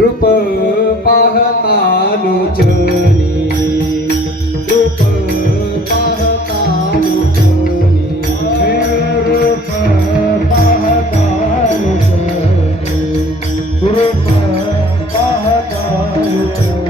रूप पाहता लोचनी, रूप पाहता लोचनी, रूप पाहता लोचनी, रूप पाहता लोचनी,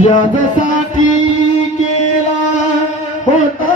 यासाठी केला होता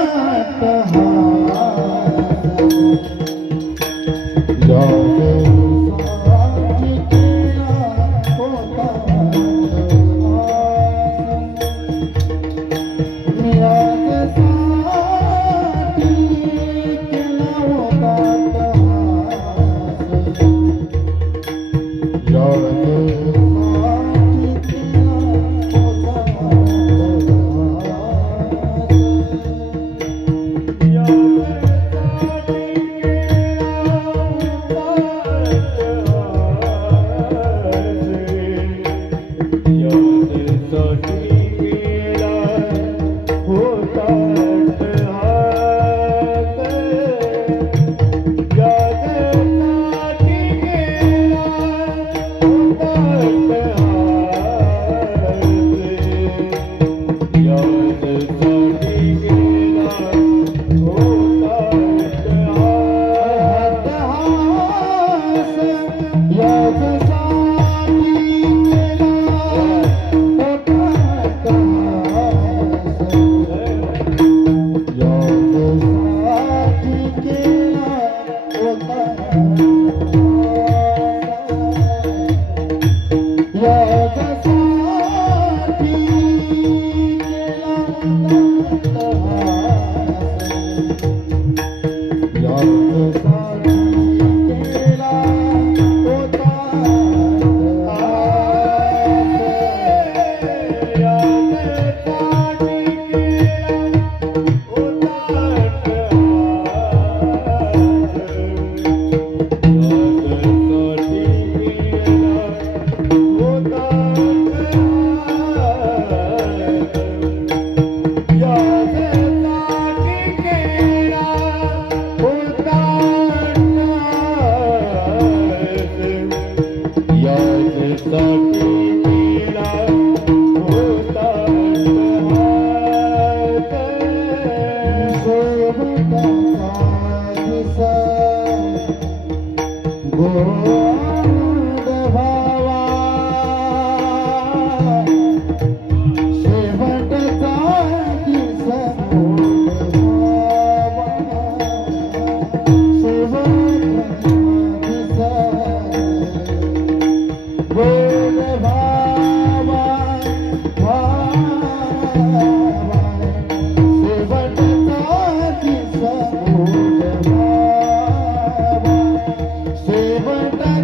शेवट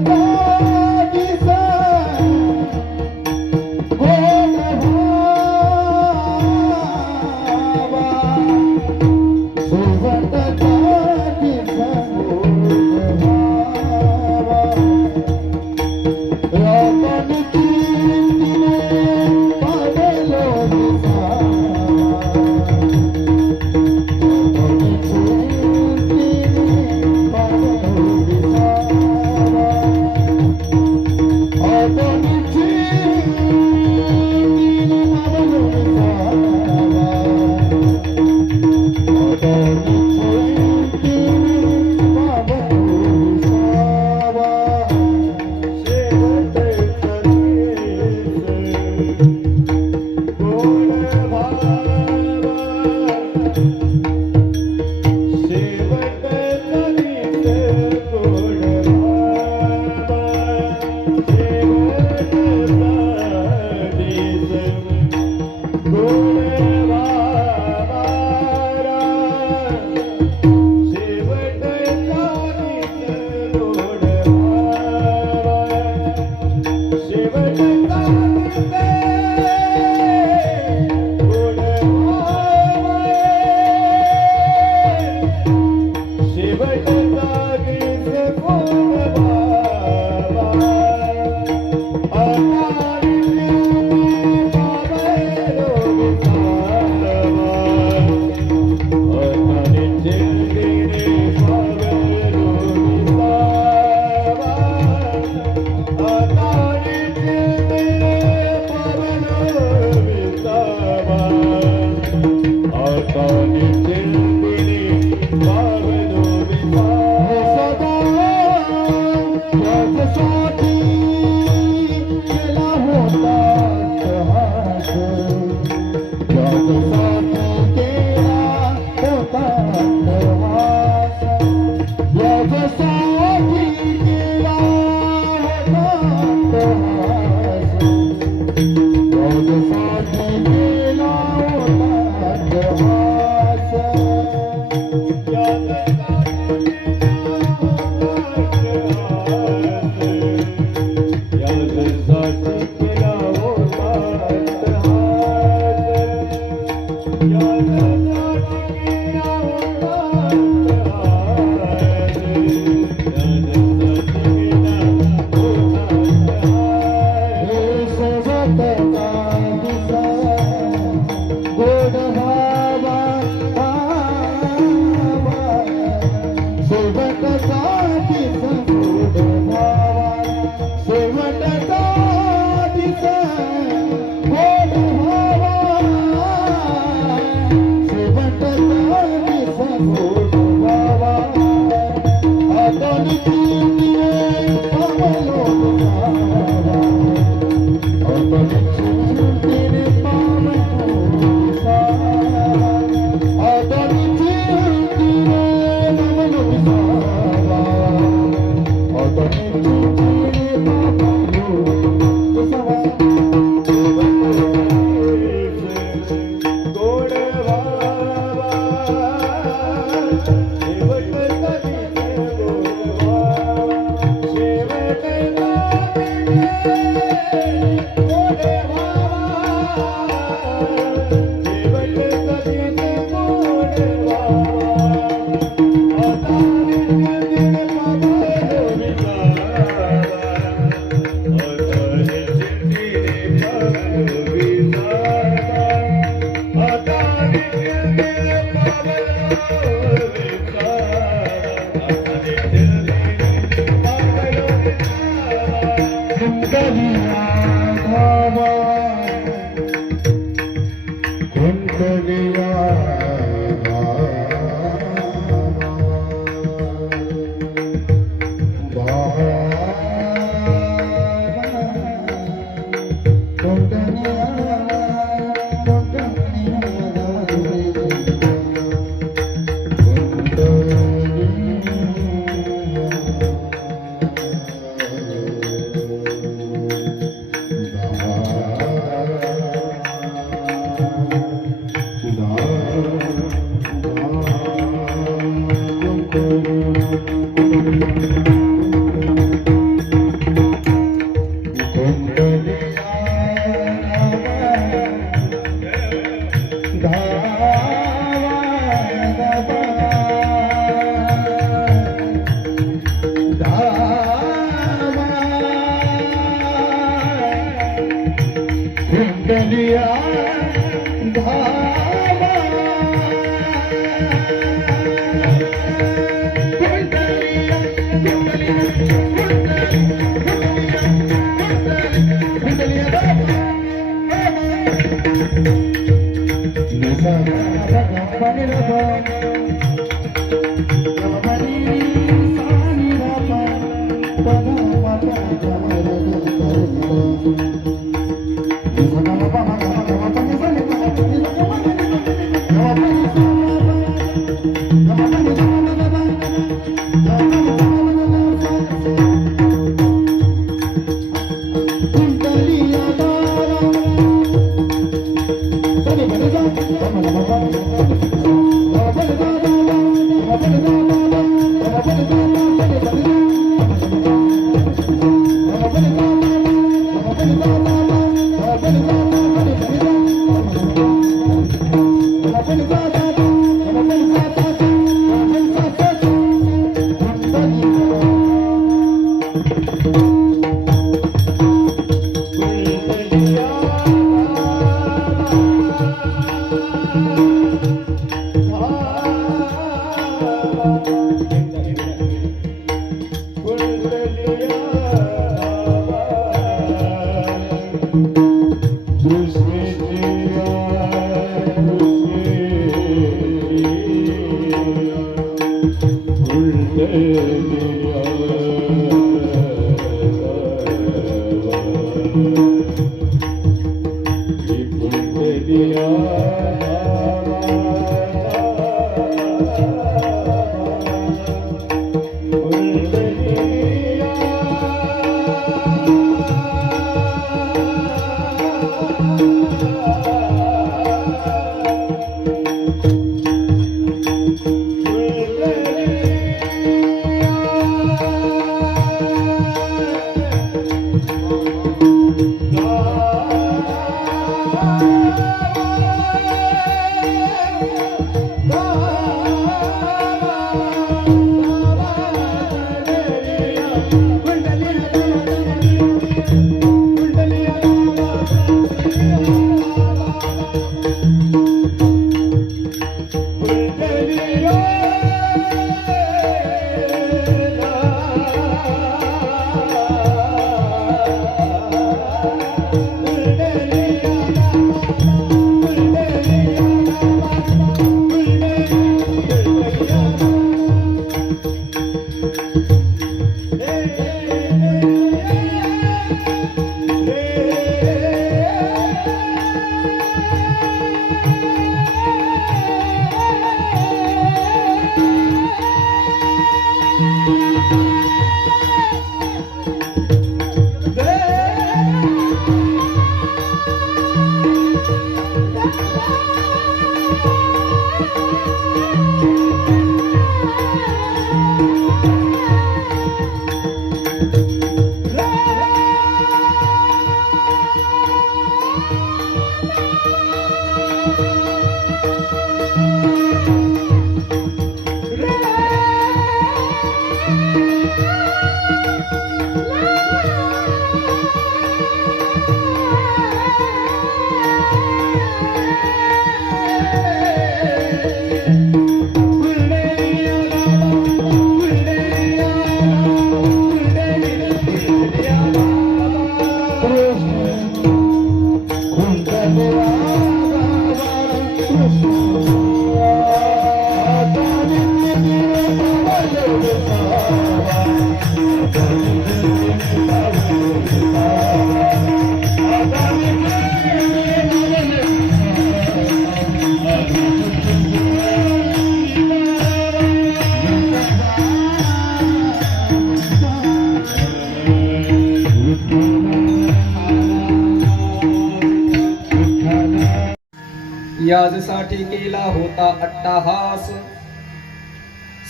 याजसाठी केला होता अट्टाहास,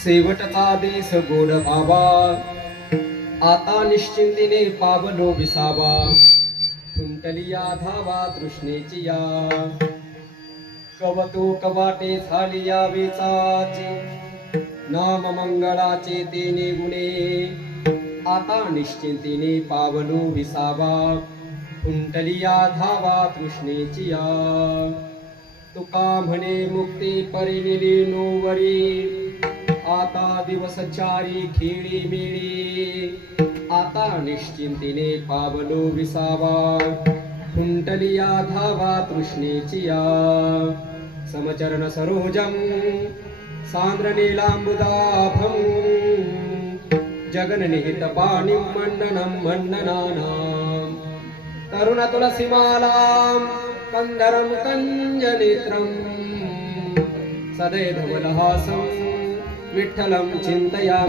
शेवटचा देश गोड बाबा, आता निश्चिंतीने पावलो विसावा, खुंटली या धावा तृष्णेची या, कवतो कवाटे झाली या वेचाचे, नाम मंगळाचे तेने गुणे, आता निश्चिंतीने पावलो विसावा, खुंटली या धावा तृष्णेची या, तुका म्हणे मुक्ती परिनिली नोवरी, आता दिवस चारी खेळी मिळी, आता निश्चिंतीने पावलो विसावा, खुंटली या धावा तृष्णेची या, समचरण सरोजम सांद्र नीलांबुदाभम, जगन निहित पाणी मण्डनं मण्डनानां, तरुण तुलसीमालां कंदरं कंजनेत्रं, सदैधवलहासं विठ्ठलं चिन्तयामि।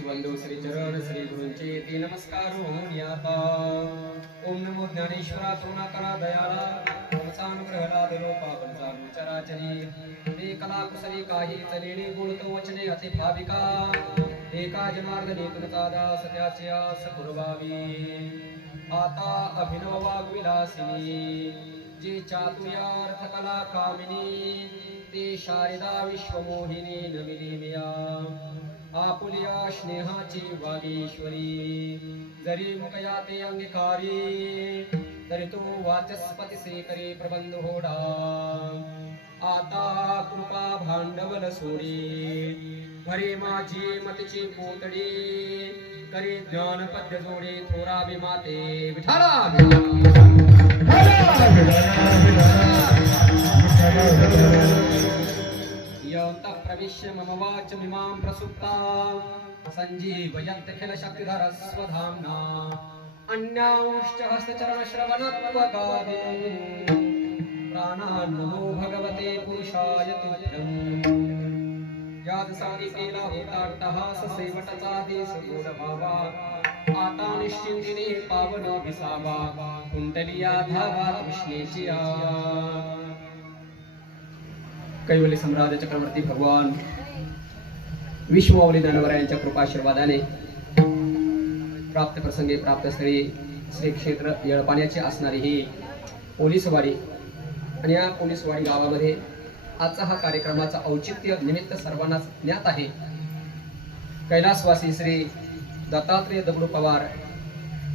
बंधू श्री चरण श्री गुरुंचे ते नमस्कार होऊन याता। ओम नमो ज्ञानेश्वरा करुणाकरा दयाला, पंचानुग्रहला दिलोपा पंचानुचराचरी, ते कला कुसरी काही चलेणे गुणतो वचने अति भाविका, एका जनार्दनी तुमचा दास त्याचे आस पुरवावी, आता अभिनव वाग्विलासिनी, जे चातुर्यार्थ कला कामिनी, ते शारदा विश्वमोहिनी नमिनी मिया, आपुलिया स्नेहाची वागीश्वरी, जरी मुकया ते अंगीकारी, तरी तो वाचस्पती से करे प्रबंध होडा, आता कृपा भांडवल सोडी, भरे माझी मतीची पोतडी, करी ज्ञान पद्य जोडे थोरा विमाते विठाला यंतः प्रविश्य मम वाचमिमां प्रसुप्ता, संजीवयन्त खिल शक्तिधर स्वधाम्ना, अन्यांश्च हस्तचरण श्रवणत्वगादि, प्राणान् नमो भगवते पुरुषाय तुभ्यम्। याजसाठी केला होता अट्टहास, शेवटचा देश गोड बाबा, आता निश्चिंतीने पावलो विसावा, खुंटली या धावा तृष्णेची या। कैवल्य सम्राट चक्रवर्ती भगवान विश्वमाऊली दानवरायांच्या कृपाशीर्वादाने प्राप्त प्रसंगी प्राप्त स्थळी श्री क्षेत्र येळपाण्याची असणारी ही पोलीसवाडी, आणि या पोलीसवाडी गावामध्ये आजचा हा कार्यक्रमाचा औचित्य निमित्त सर्वांनाच ज्ञात आहे। कैलासवासी श्री दत्तात्रेय दगडू पवार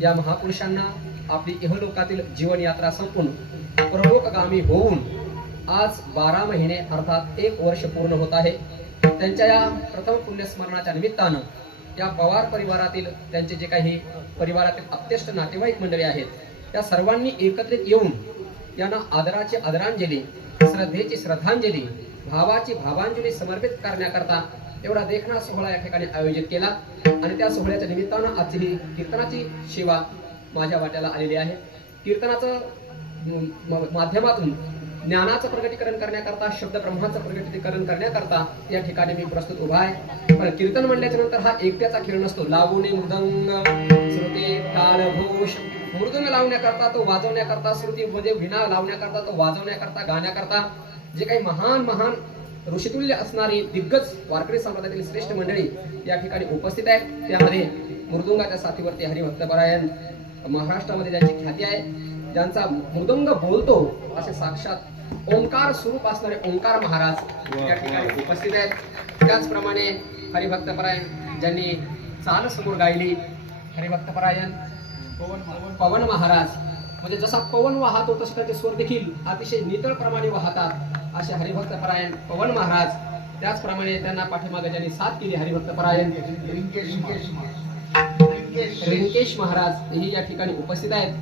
या महापुरुषांना आपली इहलोकातील जीवन यात्रा संपून परलोकगामी होऊन आज 12 महिने अर्थात 1 वर्ष पूर्ण होत आहे। त्यांच्या या प्रथम पुण्यस्मरणाच्या निमित्तानं या पवार परिवारातील त्यांचे जे काही परिवारातील अत्यष्ट नातेवाईक मंडळी आहेत, त्या सर्वांनी एकत्रित येऊन यांना आदराची आदरांजली, श्रद्धेची श्रद्धांजली, भावाची भावांजली समर्पित करण्याकरता एवढा देखणा सोहळा या ठिकाणी आयोजित केला, आणि त्या सोहळ्याच्या निमित्तानं आजची ही कीर्तनाची सेवा माझ्या वाट्याला आलेली आहे। कीर्तनाचं माध्यमातून ज्ञानाचं प्रगटीकरण करण्याकरता, शब्द ब्रह्माचं प्रगटीकरण करण्याकरता या ठिकाणी मी प्रस्तुत उभा आहे। पण कीर्तन म्हणल्याच्या नंतर हा एकट्याचा खेळ नसतो। लावणे मृदंग, श्रुते ताल घोष, मृदंग लावण्याकरता, तो वाजवण्याकरता, श्रुतीमध्ये विणा लावण्याकरता, तो वाजवण्याकरता, गाण्याकरता जे काही महान महान ऋषितुल्य असणारी दिग्गज वारकरी संप्रदायातील श्रेष्ठ मंडळी या ठिकाणी उपस्थित आहेत. त्यामध्ये मृदुंगाच्या साथीवरती हरिभक्तपरायण महाराष्ट्रामध्ये ज्यांची ख्याती आहे, ज्यांचा मृदुंग बोलतो असे साक्षात ओंकार स्वरूप असणारे ओंकार महाराज या ठिकाणी उपस्थित आहेत. त्याचप्रमाणे हरिभक्तपरायण ज्यांनी चाल समोर गायली, हरिभक्तपरायण पवन महाराज, म्हणजे जसा पवन वाहतो तसे त्याचे स्वर देखील अतिशय नितळप्रमाणे वाहतात असे हरिभक्तपरायण पवन महाराज. त्याचप्रमाणे त्यांना पाठीमागे ज्यांनी साथ केली हरिभक्तपरायण रिंकेश महाराज हेही या ठिकाणी उपस्थित आहेत.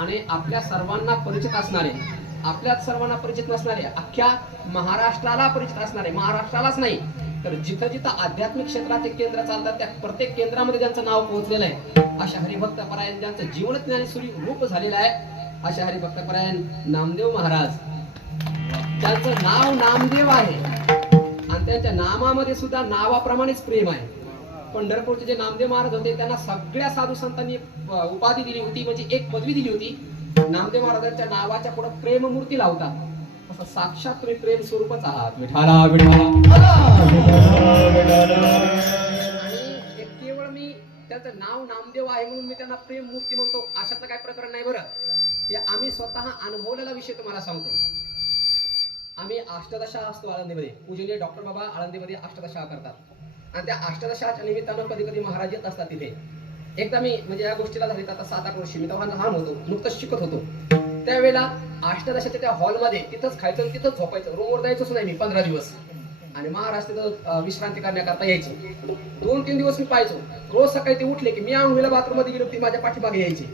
आणि आपल्या सर्वांना परिचित असणारे, आपल्याच सर्वांना परिचित नसणारे, अख्ख्या महाराष्ट्राला परिचित असणारे, महाराष्ट्रालाच नाही तर जिथं जिथं आध्यात्मिक क्षेत्राचे केंद्र चालतात त्या प्रत्येक केंद्रामध्ये ज्यांचं नाव पोहोचलेलं आहे अशा हरिभक्तपरायण, ज्यांचं जीवनज्ञानी रूप झालेलं आहे अशा हरिभक्तपरायण नामदेव महाराज, त्यांचं नाव नामदेव आहे आणि त्यांच्या नामामध्ये सुद्धा नावाप्रमाणेच प्रेम आहे. पंढरपूरचे जे नामदेव महाराज होते त्यांना सगळ्या साधू संतांनी उपाधी दिली होती, म्हणजे एक पदवी दिली होती. नामदेव महाराजांच्या नावाच्या पुढे प्रेममूर्ती लावतात. असं साक्षात तुम्ही प्रेम स्वरूपच आहात. विठाला विठाला. आणि केवळ मी त्याचं नाव नामदेव आहे म्हणून मी त्यांना प्रेम मूर्ती म्हणतो अशाचं काय प्रकरण नाही बरं. हे आम्ही स्वतः अनुभवलेला विषय तुम्हाला सांगतो. आम्ही अष्टदशा असतो आळंदीमध्ये, पूजनीय डॉक्टर बाबा आळंदीमध्ये अष्टदशा करतात आणि त्या अष्टदशाच्या निमित्तानं कधी कधी महाराज येत असतात तिथे. एकदा मी म्हणजे या गोष्टीला झाली आता 7-8 वर्षी, मी तेव्हा लहान होतो, नुकतंच शिकत होतो. त्यावेळेला अष्टदशाच्या त्या हॉलमध्ये तिथंच खायचं आणि तिथंच झोपायचं, रूमवर जायचंच नाही मी 15 दिवस. आणि महाराज तिथं विश्रांती करण्याकरता यायचे. 2-3 दिवस मी पाहायचो. रोज सकाळी ते उठले की मी आंघोळीला बाथरूम मध्ये गेलो ती माझ्या पाठीमागे यायची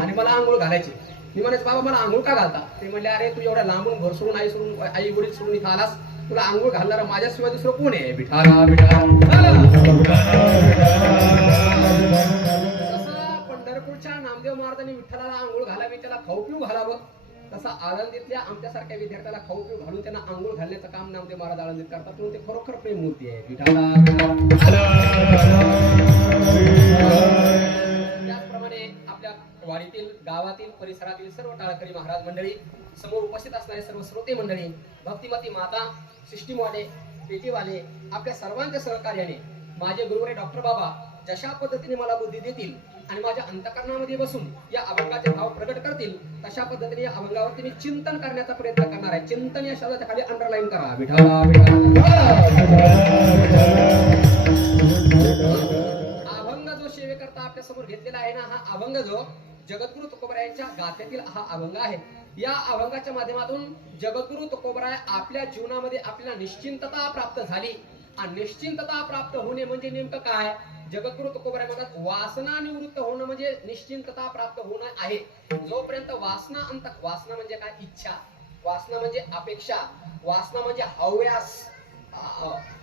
आणि मला आंघोळ घालायची. मी म्हणायचं बाबा मला आंघोळ का घालता? ते म्हणले अरे तू एवढ्या लांबून घर सोडून आई वडील सोडून इथं आलास, तुला आंघोळ घालणारा माझ्याशिवाय दुसरं कोण आहे? विठाला पंढरपूरच्या नामदेव महाराजांनी विठ्ठलाला आंघोळ घालावी, त्याला खाऊ पिऊ घालावं, तसा आळंदीतल्या आमच्यासारख्या विद्यार्थ्याला खाऊ पिऊ घालून त्यांना आंघोळ घालण्याचं काम नामदेव महाराज आळंदीत करतात. म्हणून ते खरोखर प्रेम मूर्ती आहे. त्याचप्रमाणे आपल्या वाडीतील, गावातील, परिसरातील सर्व टाळकरी महाराज मंडळी, समोर उपस्थित असणारे सर्व श्रोते मंडळी, भक्तिमती माता, सिस्टीमवाले, पेटीवाले, आपल्या सर्वांच्या सहकार्याने माझे गुरुवरे डॉक्टर बाबा जशा पद्धतीने मला बुद्धी देतील आणि माझ्या अंतःकरणामध्ये बसून या अभंगाचे भाव प्रकट करतील तशा पद्धतीने या अभंगावरती मी चिंतन करण्याचा प्रयत्न करणार आहे. चिंतन या शब्दाच्या खाली अंडरलाईन करा. विठाला अभंग जो सेवेकरता आपल्या समोर घेतलेला आहे ना, हा अभंग जो जगद्गुरु तुकोबरायांच्या गाथेतील हा अभंग आहे. या अभंगाच्या माध्यमातून जगद्गुरु तुकोबराय आपल्या जीवनामध्ये आपल्याला निश्चिंतता प्राप्त झाली. आणि निश्चिंतता प्राप्त होणे म्हणजे नेमकं काय? जगद्गुरु तुकोबराय म्हणतात वासना निवृत्त होणं म्हणजे निश्चिंतता प्राप्त होणं आहे. जोपर्यंत वासना म्हणजे काय? इच्छा. वासना म्हणजे अपेक्षा. वासना म्हणजे हव्यास.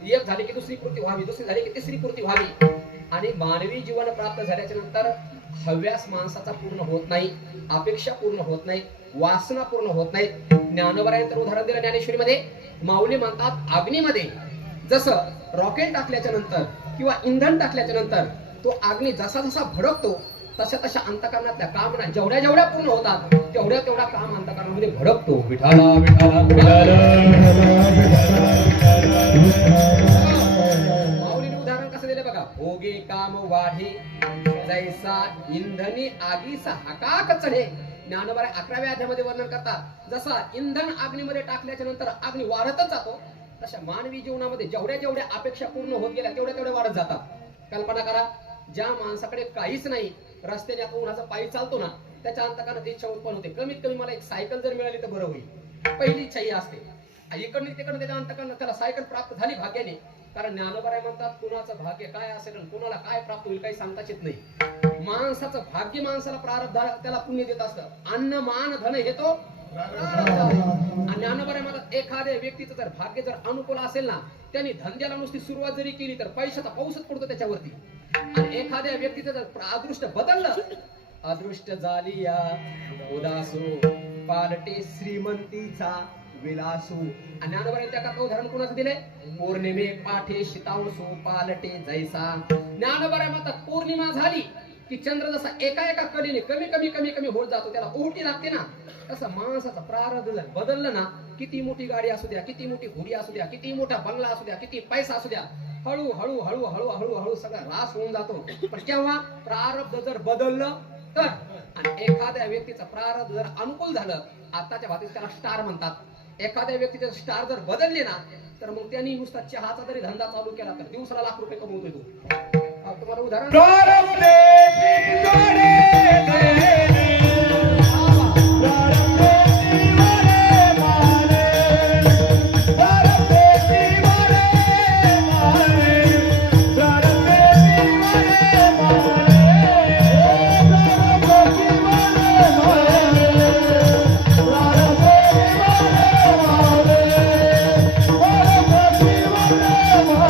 एक झाली की दुसरी पूर्ती व्हावी, दुसरी झाली की तिसरी पूर्ती व्हावी. आणि मानवी जीवन प्राप्त झाल्याच्या नंतर हव्यास माणसाचा पूर्ण होत नाही, अपेक्षा पूर्ण होत नाही, वासना पूर्ण होत नाही. ज्ञानोबरायांचं उदाहरण दिलं ज्ञानेश्वरीमध्ये. माऊली म्हणतात अग्नीमध्ये जसं रॉकेट टाकल्याच्या नंतर किंवा इंधन टाकल्याच्या नंतर तो अग्नी जसा जसा भडकतो तशा तशा अंतःकरणातल्या कामना जेवढ्या जेवढ्या पूर्ण होतात तेवढ्या काम अंतःकरणामध्ये भडकतो. विठाला विठाला माऊलीने उदाहरण कसं दिलं बघा. भोगे काम वाढे जैसा इंधनी आगीचा हाकाक चढे. ज्ञानोबा 11व्या अध्यायामध्ये वर्णन करतात जसा इंधन अग्नीमध्ये टाकल्याच्या नंतर अग्नी वाढतच जातो तशा मानवी जीवनामध्ये जेवढ्या जेवढ्या अपेक्षा पूर्ण होत गेल्या तेवढ्या वाढत जातात. कल्पना करा, ज्या माणसाकडे काहीच नाही, रस्त्याने आता उन्हाचा पायी चालतो ना, त्याच्या अंतःकरणात इच्छा उत्पन्न होते कमीत कमी मला एक सायकल जर मिळाली तर बरं होईल. पहिली इच्छा ही असते. इकडनं तिकडनं त्याच्या अंतःकरणात त्याला सायकल प्राप्त झाली भाग्याने. कारण ज्ञानोबराय म्हणतात कुणाचं भाग्य काय असेल आणि कुणाला काय प्राप्त होईल काही सांगताच येत नाही. माणसाचं भाग्य माणसाला प्रारब्ध त्याला पुण्य देत असतं. अन्न मान धन हे तो आणि ज्ञानोबराय म्हणतात एखाद्या व्यक्तीचं जर भाग्य जर अनुकूल असेल ना, त्यांनी धंद्याला नुसती सुरुवात जरी केली तर पैशाचा पाऊसच पडतो त्याच्यावरती. आणि एखाद्या व्यक्तीचं जर अदृष्ट बदललं, अदृष्ट झाली या उदासू पालटे श्रीमंतीचा विलासू. आणि ज्ञानोबराय त्याकरता उदाहरण कोणाचं दिले? पौर्णिमे पाठे शितावसू पालटे जैसा. ज्ञानोबराय म्हणतात पौर्णिमा झाली की चंद्र जसा एका एका कलेने कमी कमी कमी कमी होत जातो, त्याला ओहटी लागते ना, तसं माणसाचा प्रारब्ध जर बदललं ना, किती मोठी गाडी असू द्या, किती मोठी घोडी असू द्या, किती मोठा बंगला असू द्या, किती पैसा असू द्या, हळू हळू हळू हळू हळू हळू सगळा ऱ्हास होऊन जातो. पण केव्हा प्रारब्ध जर बदललं तर, आणि एखाद्या व्यक्तीचं प्रारब्ध जर अनुकूल झालं, आताच्या भाषेत त्याला स्टार म्हणतात, एखाद्या व्यक्तीचे स्टार जर बदलले ना, तर मग त्यांनी नुसता चहाचा जरी धंदा चालू केला तर दिवसाला लाख रुपये कमवतोय तो. तुम्हाला उदाहरण प्रारब्धे जोडे देणे, प्रारब्धे जीवने माने, प्रारब्धे जीवने माने, प्रारब्धे जीवने माने, प्रारब्धे जीवने माने, प्रारब्धे जीवने माने.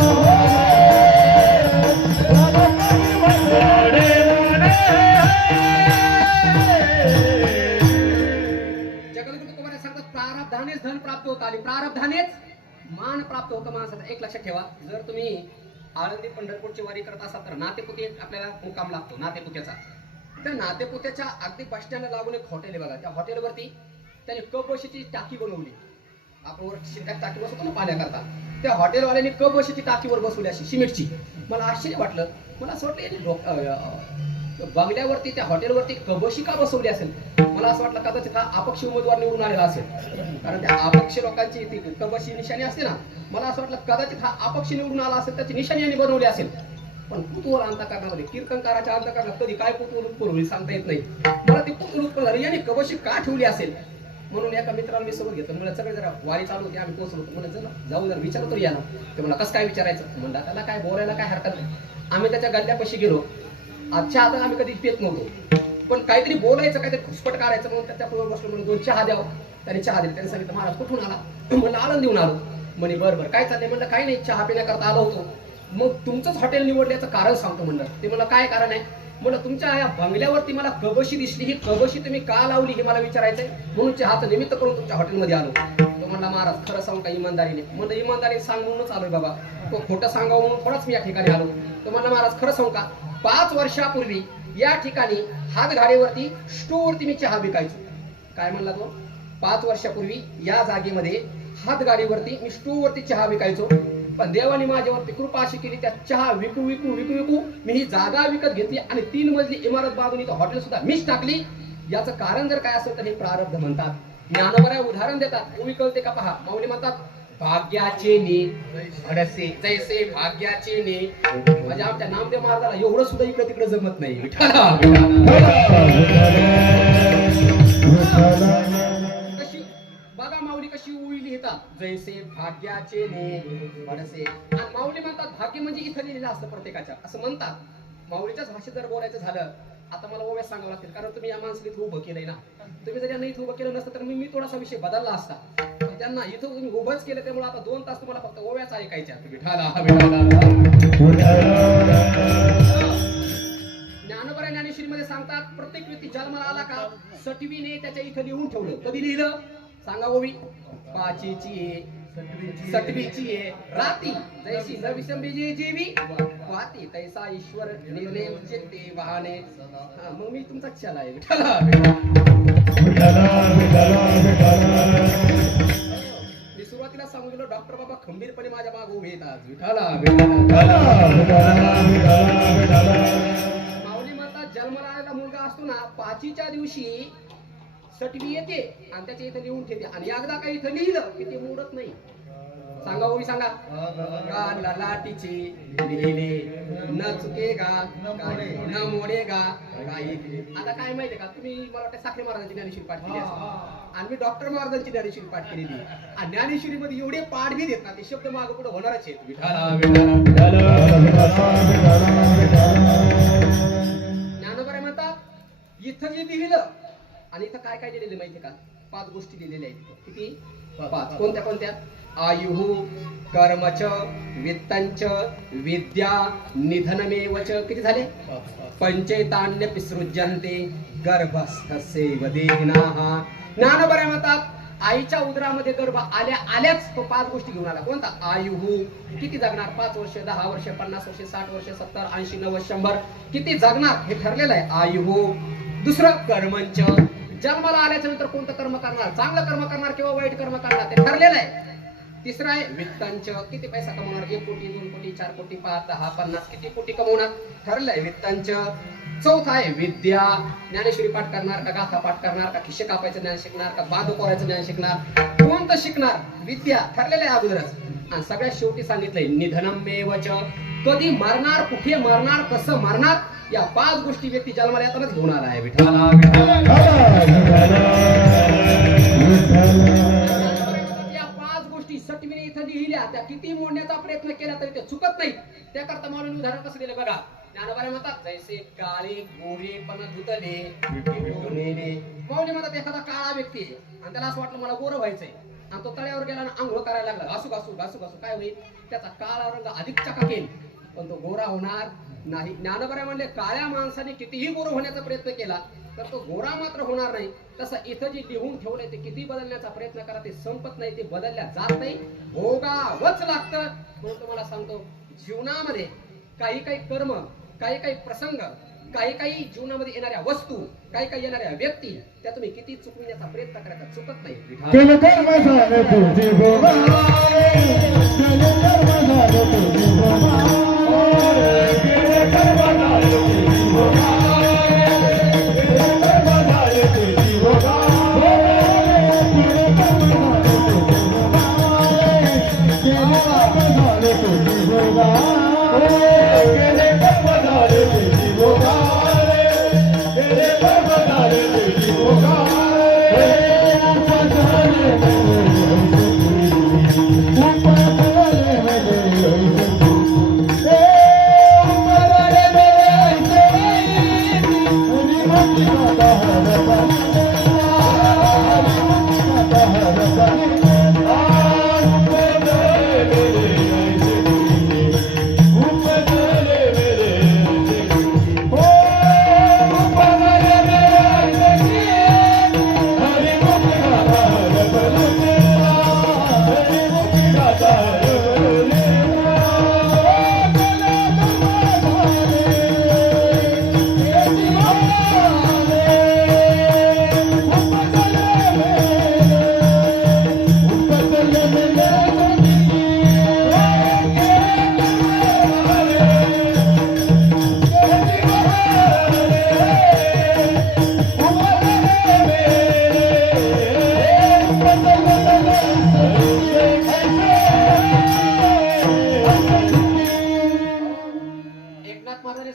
जगद्गुरु तुम्हाला सांगतात प्रारब्धानेच धन प्राप्त होतं आणि प्रारब्धानेच मान प्राप्त होतं माणसाचं. एक लक्षात ठेवा, जर तुम्ही आळंदी पंढरपूरची वारी करत असाल तर नातेपुते आपल्याला मुक्काम लागतो नातेपुत्याचा. त्या नातेपुत्याच्या अगदी बस स्टँडला लागून एक हॉटेल आहे बघा, त्या हॉटेलवरती त्याने कपबशीची टाकी बनवली. आपण वर शिल्लक टाकी बसवतो ना पाण्याकरता, त्या हॉटेलवाल्याने कपबशीची टाकीवर बसवली अशी सिमेंटची. मला आश्चर्य वाटलं, मला असं वाटलं यांनी बंगल्यावरती त्या हॉटेलवरती कबशी का बसवली असेल. मला असं वाटलं कदाचित हा अपक्ष उमेदवार निवडून आलेला असेल, कारण त्या अपक्ष लोकांची ती कबशी निशाणी असते ना. मला असं वाटलं कदाचित हा अपक्ष निवडून आला असेल, त्याची निशाणी यांनी बनवली असेल. पण कुतूहल अंतःकरणामध्ये, कीर्तनकाराच्या अंतःकरणात कधी काय कुतूहल उत्पन्न होईल सांगता येत नाही. मला ती कुतूहल उत्पन्न झाली, यांनी कबशी का ठेवली असेल. म्हणून एका मित्राला मी सोबत घेतलं, मला सगळे जरा वारी चालू होती, आम्ही पोहोचलो होतो. म्हणलं चला जाऊ जरा विचारतो या ना. ते मला कसं काय विचारायचं म्हणलं, त्याला काय बोलायला काय हरकत नाही. आम्ही त्याच्या गल्ल्यापाशी गेलो. आजच्या आता आम्ही कधी पेत नव्हतो, पण काहीतरी बोलायचं, काहीतरी घुसपट काढायचं म्हणून त्याच्याबरोबर बसलो. म्हणून 2 चहा द्यावं. त्याने चहा दिली. त्याने सांगितलं महाराज कुठून आला. म्हणलं आनंद देऊन आलो. म्हणे बरं बरं काय चाललंय. म्हणलं काही नाही, चहा पिण्याकरता आलो होतो. मग तुमचंच हॉटेल निवडल्याचं कारण सांगतो म्हणलं. ते मला काय कारण आहे. म्हणलं तुमच्या या बंगल्यावरती मला कबशी दिसली, ही कबशी तुम्ही का लावली हे मला विचारायचंय, म्हणून चहाचं निमित्त करून तुमच्या हॉटेलमध्ये आलो. तो म्हणला महाराज खरं सांगू का इमानदारीने. म्हणलं इमानदारीने सांग म्हणूनच आलोय बाबा, तो खोटं सांगावं म्हणून थोडाच मी या ठिकाणी आलो. तो म्हणला महाराज खरं सांगू का, 5 वर्षापूर्वी या ठिकाणी हातगाडीवरती स्टोवरती मी चहा विकायचो. काय म्हणला तो. 5 वर्षापूर्वी या जागेमध्ये हातगाडीवरती मी स्टोवरती चहा विकायचो. पण देवाने माझ्यावरती कृपा अशी केली, त्या चहा विकू विकू विकू विकू मी ही जागा विकत घेतली आणि 3 मजली इमारत बांधून इथं हॉटेल सुद्धा मीच टाकली. याचं कारण जर काय असेल तर हे प्रारब्ध म्हणतात. ज्ञानोबा उदाहरण देतात, तुम्ही कळते का पहा. माऊली म्हणतात भाग्याचे ने अडसे जैसे भाग्याचे ने. म्हणजे आमच्या नामदेव महाराजाला एवढं सुद्धा इकडे तिकडे जमत नाही. कशी बघा माऊली कशी ओळी लिहितात, जैसे भाग्याचे ने अडसे. आणि माऊली म्हणतात भाग्य म्हणजे इथं लिहिलेलं असतं प्रत्येकाच्या, असं म्हणतात. माऊलीच्याच भाषेत जर बोलायचं झालं, आता मला ओव्यास सांगावं लागतील, कारण तुम्ही या माणसाला इथं उभं केलंय ना. तुम्ही जर यांना इथं उभं केलं नसतं तर मी थोडासा विषय बदलला असता. पण त्यांना इथं तुम्ही उभंच केलं, त्यामुळे आता 2 तास तुम्हाला फक्त ओव्याच ऐकायच्या. ज्ञानोबा ज्ञानेश्वरीमध्ये सांगतात, प्रत्येक व्यक्ती जन्माला आला का सटवीने त्याच्या इथं लिहून ठेवलं. कधी लिहिलं सांगा ओवी. 5ची सटवीची राती जैसी नविसंबीजी जीवी वाती तैसा ईश्वर निर्णय चित्ते वाहने. मग मी तुमचा चला आहे. मी सुरुवातीला सांगू गेलो, डॉक्टर बाबा खंबीरपणे माझ्या मागे उभे येतात. माऊली माता जन्माला आलेला मुलगा असतो ना, 5च्या दिवशी सटवी येते आणि त्याच्या इथं लिहून ठेवते. आणि एकदा काही इथं लिहिलं की ते मोडत नाही. सांगा ओवी सांगा. काला लाटीचे लिहिले न चुकेगा न मोडेगा काही. आता काय माहितीये का, तुम्ही मला वाटतं साखरे महाराजांची ज्ञानेश्वरी पाठ केली असेल आणि मी डॉक्टर महाराजांची ज्ञानेश्वरी पाठ केलेली. आणि ज्ञानेश्वरी मध्ये एवढे पाठ बी देत ना, ते शब्द मागे पुढे होणारच आहेत. ज्ञानोबा म्हणतात इथं जे लिहिलं, आणि इथं काय काय लिहिलेलं माहितीये का, 5 गोष्टी लिहिलेल्या आहेत. किती 5. कोणत्या कोणत्या. आयुः कर्मच वित्तंच विद्या निधनमेवच. किती झाले. पंचेतान्य सृज्यन्ते गर्भस्थस्य देहिनः. ज्ञानोबा म्हणतात आईच्या उदरामध्ये गर्भ आल्याच तो 5 गोष्टी घेऊन आला. कोणता? आयुः. किती जगणार? 5 वर्ष, 10 वर्ष, 50 वर्ष, 60 वर्ष, 70, 80, 90, 100 किती जगणार हे ठरलेलं आहे. आयुः. दुसरं कर्मंच. जन्माला आल्याच्या नंतर कोणतं कर्म करणार? चांगलं कर्म करणार किंवा वाईट कर्म करणार ते ठरलेलं आहे. तिसरं आहे वित्तांच. किती पैसा कमवणार? 1 कोटी, 2 कोटी, 4 कोटी, 5, 10, 50 किती कोटी कमवणार? ठरलंय वित्तांच. चौथा आहे विद्या. ज्ञानेश्वरी पाठ करणार का? गाथा पाठ करणार का? खिशे कापायचं ज्ञान शिकणार का? बांधू कोरायचं ज्ञान शिकणार? कोणतं शिकणार? विद्या ठरलेलं आहे अगोदरच. आणि सगळ्यात शेवटी सांगितलंय निधनमेवच. कधी मरणार, कुठे मरणार, कसं मरणार, या 5 गोष्टी व्यक्ती जन्माला येतानाच घेऊन आला आहे. विठ्ठला या 5 गोष्टी सटवीने इथं लिहिल्या. त्या किती मोडण्याचा प्रयत्न केला तरी ते चुकत नाही. त्याकरता माऊलींनी उदाहरण कसं दिलं बघा. ज्ञानोबा म्हणतात जैसे काळे गोरे पण धुतले नेले. माऊली म्हणतात एखादा काळा व्यक्ती आहे आणि त्याला असं वाटलं मला गोरं व्हायचंय आणि तो तळ्यावर गेला आणि आंघोळ करायला लागला. घासू घासू घासू घासू काय होईल? त्याचा काळा रंग अधिक चकाकेल पण तो गोरा होणार नाही. ज्ञानोबा म्हणले काळ्या माणसाने कितीही गोरं होण्याचा प्रयत्न केला तर तो गोरा मात्र होणार नाही. तसं इथं जे लिहून ठेवलंय ते किती बदलण्याचा प्रयत्न करा ते संपत नाही, ते बदलल्या जात नाही, भोगावंच लागतं. म्हणून तुम्हाला सांगतो जीवनामध्ये काही काही कर्म, काही काही प्रसंग, काही काही जीवनामध्ये येणाऱ्या वस्तू, काही काही येणाऱ्या व्यक्ती त्या तुम्ही किती चुकविण्याचा प्रयत्न करायचा चुकत नाही. केले कर्म झाले तुझे भोगावे, केले कर्म झाले तुझे भोगावे, केले कर्म झाले तुझे भोगावे, केले कर्म झाले तुझे भोगावे, केले कर्म झाले तुझे भोगावे, केले कर्म झाले तुझे भोगावे, केले कर्म झाले तुझे भोगावे.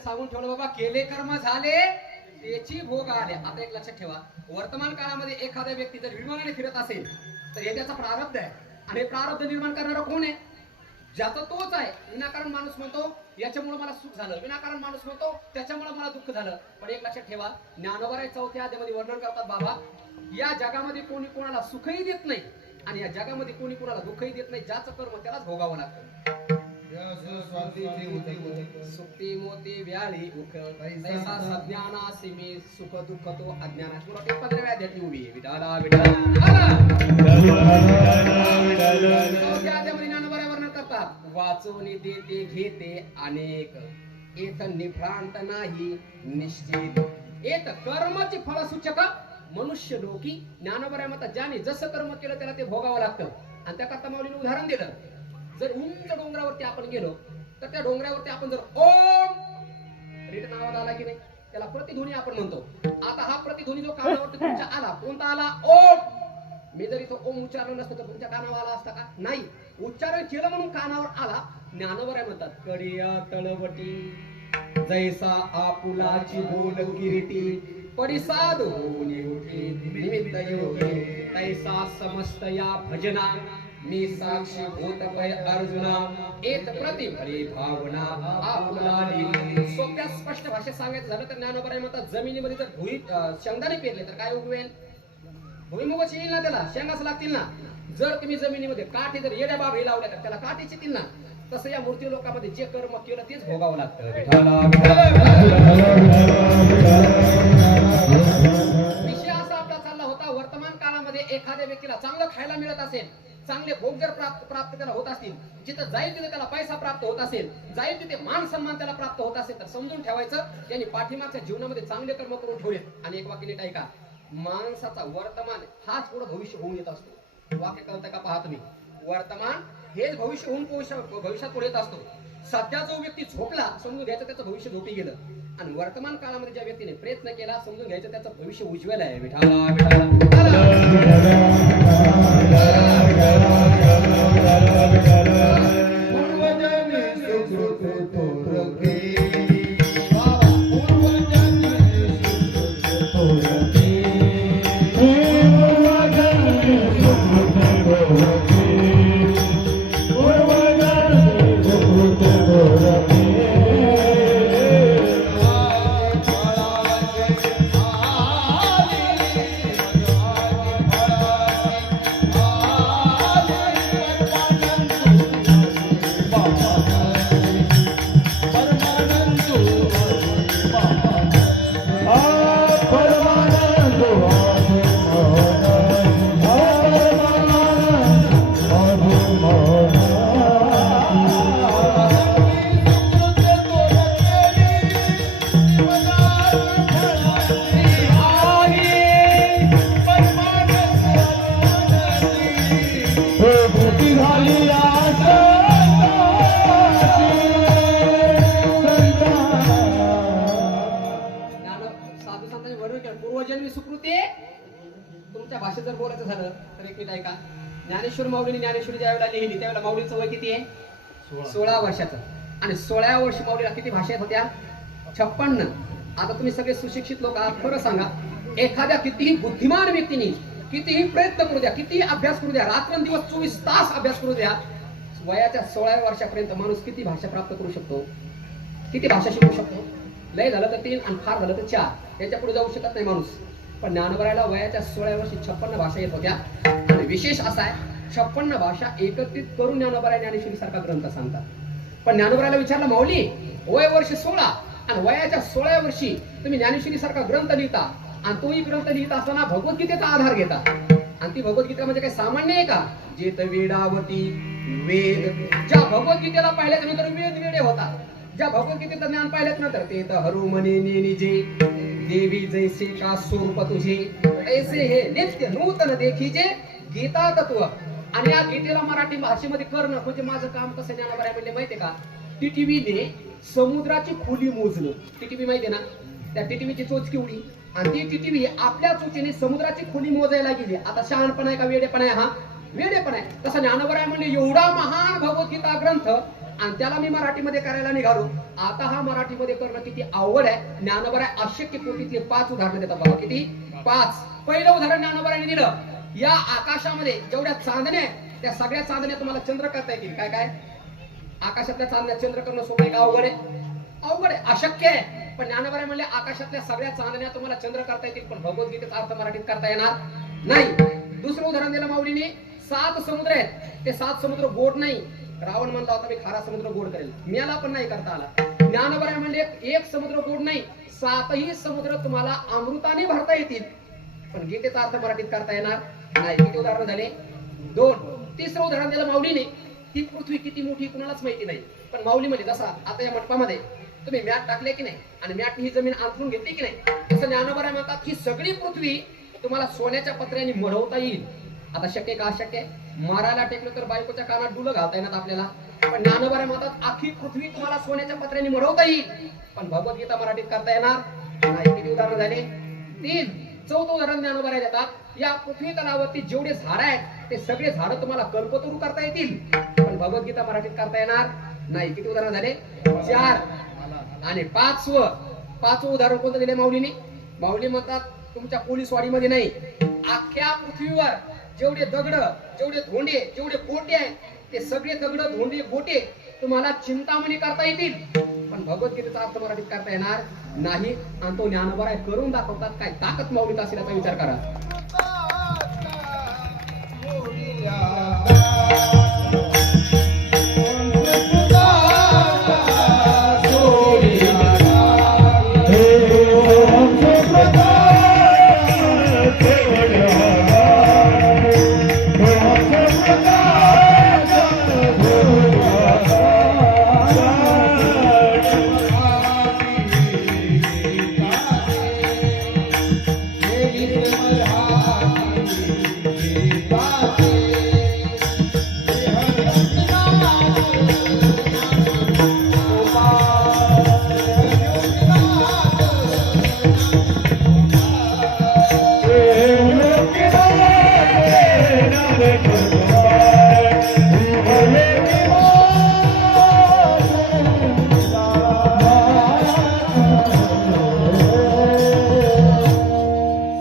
सांगून ठेवलं बाबा केले कर्म झाले त्याची भोग आले. आता एक लक्षात ठेवा, वर्तमान काळामध्ये एखादा व्यक्ती जर विमानाने फिरत असेल तर हे त्याचा प्रारब्ध आहे. आणि हे प्रारब्ध निर्माण करणारा कोण आहे? ज्याचा तोच आहे. विनाकारण माणूस म्हणतो याच्यामुळे मला सुख झालं, विनाकारण माणूस म्हणतो त्याच्यामुळे मला दुःख झालं. पण एक लक्षात ठेवा, ज्ञानोबा 4थ्या अध्यायामध्ये वर्णन करतात बाबा या जगामध्ये कोणी कोणाला सुखही देत नाही आणि या जगामध्ये कोणी कोणाला दुःखही देत नाही. ज्याचं कर्म त्यालाच भोगावं लागतं. सुक्ती मोती व्याळी उख तैसा सज्ञानासी मी सुख दुःख तो अज्ञाना. पुरा ते 15व्या अध्यायात उभी आहे. विठाला विठाला वर्णन करतात वाचून देते घेते अनेक येत निभ्रांत नाही निश्चित. येत कर्माची फळसूचक मनुष्य लोकी. ज्ञानोबा म्हणतात ज्याने जसं कर्म केलं त्याला ते भोगावं लागतं. आणि त्याकरता माऊलीने उदाहरण दिलं, जर उंच डोंगरावरती आपण गेलो तर त्या डोंगरावरती आपण जर ओम रिटन आवाज आला की नाही त्याला प्रतिध्वनी आपण म्हणतो. आता हा प्रतिध्वनी जो कानावरती तुमच्या आला, कोणता आला? ओम. मी जर इथं ओम उच्चारलं नसतं तर तुमच्या कानावर आला असता का? नाही. उच्चारण केलं म्हणून कानावर आला. ज्ञानोबा म्हणतात कडिया तळवटी जैसा आपुलाची बोल किरीटी परिसाद होऊन उठी निमित्त योगी तैसा समस्त या भजना मी साक्षी भूत भय अर्जुना एक प्रतिभरी भावना आपुलाली. सोप्या स्पष्ट भाषेत सांगायचं झालं तर ज्ञानोबा म्हणतात जमिनीमध्ये जर भुई शेंगदाणे पेरले तर काय उगवेल? भुईमुगच येईल ना, त्याला शेंगाच लागतील ना. जर तुम्ही जमिनीमध्ये काठी जर येड्या बाबळी लावल्या तर त्याला काठीच येतील ना. तसं या मूर्ती लोकांमध्ये जे कर्म केलं तेच भोगावं लागतं. विषय असा आपला चालला होता, वर्तमान काळामध्ये एखाद्या व्यक्तीला चांगलं खायला मिळत असेल, चांगले भोग जर प्राप्त त्याला होत असतील, जिथं जाईल तिथे त्याला पैसा प्राप्त होत असेल, जाईल तिथे मान सन्मान त्याला प्राप्त होत असेल, तर समजून ठेवायचं यांनी पाठीमागच्या जीवनामध्ये चांगले कर्म करून ठेवलेत. आणि एक वाक्य नीट ऐका, माणसाचा वर्तमान हाच पुढे भविष्य होऊन येत असतो. वाक्य कळतं का पहा तुम्ही, वर्तमान हेच भविष्य होऊन भविष्यात पुढे येत असतो. सध्या जो व्यक्ती झोपला समजून घ्यायचं त्याचं भविष्य झोपी गेलं, आणि वर्तमान काळामध्ये ज्या व्यक्तीने प्रयत्न केला समजून घ्यायचं त्याचं भविष्य उज्ज्वल आहे. विठाला पूर्वजन्मी सुकृती. तुमच्या भाषेत जर बोलायचं झालं तर एक मिनिट ऐका, ज्ञानेश्वर माऊलीने ज्ञानेश्वरी ज्यावेळेला लिहिली त्यावेळेला माऊलीचं वय किती आहे? 16 वर्षाचं. आणि 16व्या वर्षी माऊलीला किती भाषा येत होत्या? 56. आता तुम्ही सगळे सुशिक्षित लोक आहात, खरं सांगा, एखाद्या कितीही बुद्धिमान व्यक्तीने कितीही प्रयत्न करू द्या, कितीही अभ्यास करू द्या, रात्रंदिवस 24 तास अभ्यास करू द्या, वयाच्या 16व्या वर्षापर्यंत माणूस किती भाषा प्राप्त करू शकतो? किती भाषा शिकू शकतो? लय झालं तर 3 आणि फार झालं तर 4, याच्या पुढे जाऊ शकत नाही माणूस. पण ज्ञानोबाला वयाच्या 16व्या वर्षी 56 भाषा येत होत्या. आणि विशेष असा आहे, 56 भाषा एकत्रित करून ज्ञानोबा ज्ञानेश्वरी सारखा ग्रंथ सांगतात. पण ज्ञानोबाला विचारलं, माऊली वय वर्ष 16 आणि वयाच्या 16व्या वर्षी तुम्ही ज्ञानेश्वरी सारखा ग्रंथ लिहिता, आणि तोही ग्रंथ लिहित असताना भगवद्गीतेचा आधार घेता, आणि ती भगवद्गीता म्हणजे काही सामान्य आहे का? जेत वेदावती वेद, ज्या भगवद्गीतेला पाहिल्यानंतर वेद वेडे होतात, ज्या भगवद्गीतेचं ज्ञान पाहिल्यानंतर ते तर हरू मने निजे देवी जैसे का स्वरूप तुझे ऐसे हे नित्य नूतन देखीजे गीता तत्व. आणि या गीतेला मराठी भाषेमध्ये करणं म्हणजे माझं काम कसं ज्ञानोबा म्हणले माहितीये का? टीटीव्हीने समुद्राची खोली मोजलं. टीटीव्ही माहितीये ना, त्या टीटीव्हीची चोच केवढी, आणि ती टीटीव्ही आपल्या चोचीने समुद्राची खोली मोजायला गेली. आता शहाणपण आहे का वेडेपण आहे? हा वेडेपण आहे. तसं ज्ञानोबा म्हणले एवढा महान भगवद्गीता ग्रंथ आणि त्याला मी मराठीमध्ये करायला निघालो. आता हा मराठीमध्ये करणं किती अवघड आहे. ज्ञानोबा अशक्य कोटीतले 5 उदाहरणं देतात बघा. किती? 5. पहिलं उदाहरण ज्ञानोबाने दिलं, या आकाशामध्ये जेवढ्या चांदण्या आहेत त्या सगळ्या चांदण्या तुम्हाला चंद्र करता येतील. काय काय? आकाशातल्या चांदण्या चंद्र करणं सोपं का अवघड आहे? अवघड आहे, अशक्य आहे. पण ज्ञानोबा म्हणले आकाशातल्या सगळ्या चांदण्या तुम्हाला चंद्र करता येतील, पण भगवद्गीतेचा अर्थ मराठीत करता येणार नाही. दुसरं उदाहरण दिलं माऊलीने, 7 समुद्र आहेत, ते 7 समुद्र गोड नाही. रावण म्हणला होता मी खारा समुद्र गोड करेल, मेला पण नाही करता आला. ज्ञानोबा म्हणले एक समुद्र गोड नाही, 7ही समुद्र तुम्हाला अमृताने भरता येतील, पण गीतेचा अर्थ मराठीत करता येणार नाही. किती उदाहरण झाले? 2. तिसरं उदाहरण दिलं माऊलीने, ही पृथ्वी किती मोठी कुणालाच माहिती नाही, पण माऊली म्हणजे जसा आता या मंडपामध्ये तुम्ही मॅट टाकले की नाही आणि मॅट ही जमीन आंतरून घेतली की नाही, तसं ज्ञानोबा म्हणतात ही सगळी पृथ्वी तुम्हाला सोन्याच्या पत्र्याने मढवता येईल. आता शक्य का? अशक्य आहे. मारायला टेकलं तर बायकोच्या कानात डुलं घालता येणार आपल्याला, पण ज्ञानोबा म्हणतात आखी पृथ्वी तुम्हाला सोन्याच्या पत्र्याने मढवता येईल, पण भगवद्गीता मराठीत करता येणार नाही. किती उदाहरण झाले? 3. चौथं उदाहरण ज्ञानोबा देतात, या पृथ्वी तलावरती जेवढे झाड आहेत ते सगळे झाड तुम्हाला कल्पतरू करता येतील, पण भगवद्गीता मराठीत करता येणार नाही. किती उदाहरण झाले? 4. आणि 5वं उदाहरण कोणतं दिले माऊलीने? माऊली म्हणतात तुमच्या पोलीसवाडीमध्ये नाही, अख्ख्या पृथ्वीवर जेवढे दगड, जेवढे धोंडे, जेवढे गोटे आहेत ते सगळे दगड, धोंडे, गोटे तुम्हाला चिंतामणी करता येतील, पण भगवद्गीतेचा अर्थ मराठीत करता येणार नाही. आणि तो ज्ञानोबा करून दाखवतात. काय ताकद माऊलीत असेल याचा विचार करा.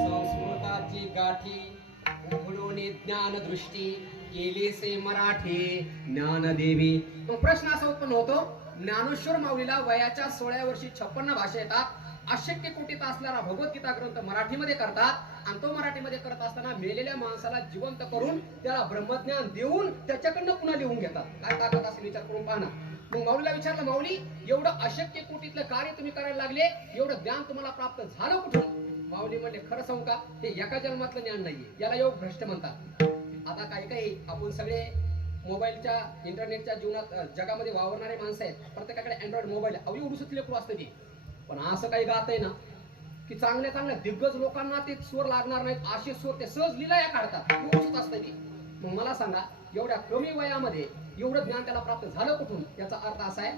संस्कृताची गाठी उघडून ज्ञानदृष्टी केली से मराठी ज्ञानदेवी. मग प्रश्न असा उत्पन्न होतो, ज्ञानेश्वर माऊलीला वयाच्या 16 वर्षी 56 भाषा येतात, अशक्य कोटीत असणारा भगवद्गीता ग्रंथ मराठीमध्ये करतात आणि तो मराठीमध्ये करत असताना मेलेल्या माणसाला जिवंत करून त्याला ब्रह्मज्ञान देऊन त्याच्याकडनं पुन्हा लिहून घेतात. काय ताकद असेल विचार करून पाहना. मग माऊलीला विचारलं, माऊली एवढं अशक्य कोटीतलं कार्य तुम्ही करायला लागले, एवढं ज्ञान तुम्हाला प्राप्त झालं कुठून? माऊली म्हणले, खरं सांगू का, हे एका जन्मातलं ज्ञान नाहीये, याला योग भ्रष्ट म्हणतात. आता काही काही आपण सगळे मोबाईलच्या इंटरनेटच्या जीवनात जगामध्ये वावरणारे माणसं आहेत, प्रत्येकाकडे अँड्रॉइड मोबाईल आहे, अवघी उडूसच लेकरू असतं ती. पण असं काही गात आहे ना की चांगल्या चांगल्या दिग्गज लोकांना ते स्वर लागणार नाहीत, असे स्वर ते सहज लिलाया काढतात, उडूसच असतं ती. मग मला सांगा, एवढ्या कमी वयामध्ये एवढं ज्ञान त्याला प्राप्त झालं कुठून? याचा अर्थ असा आहे,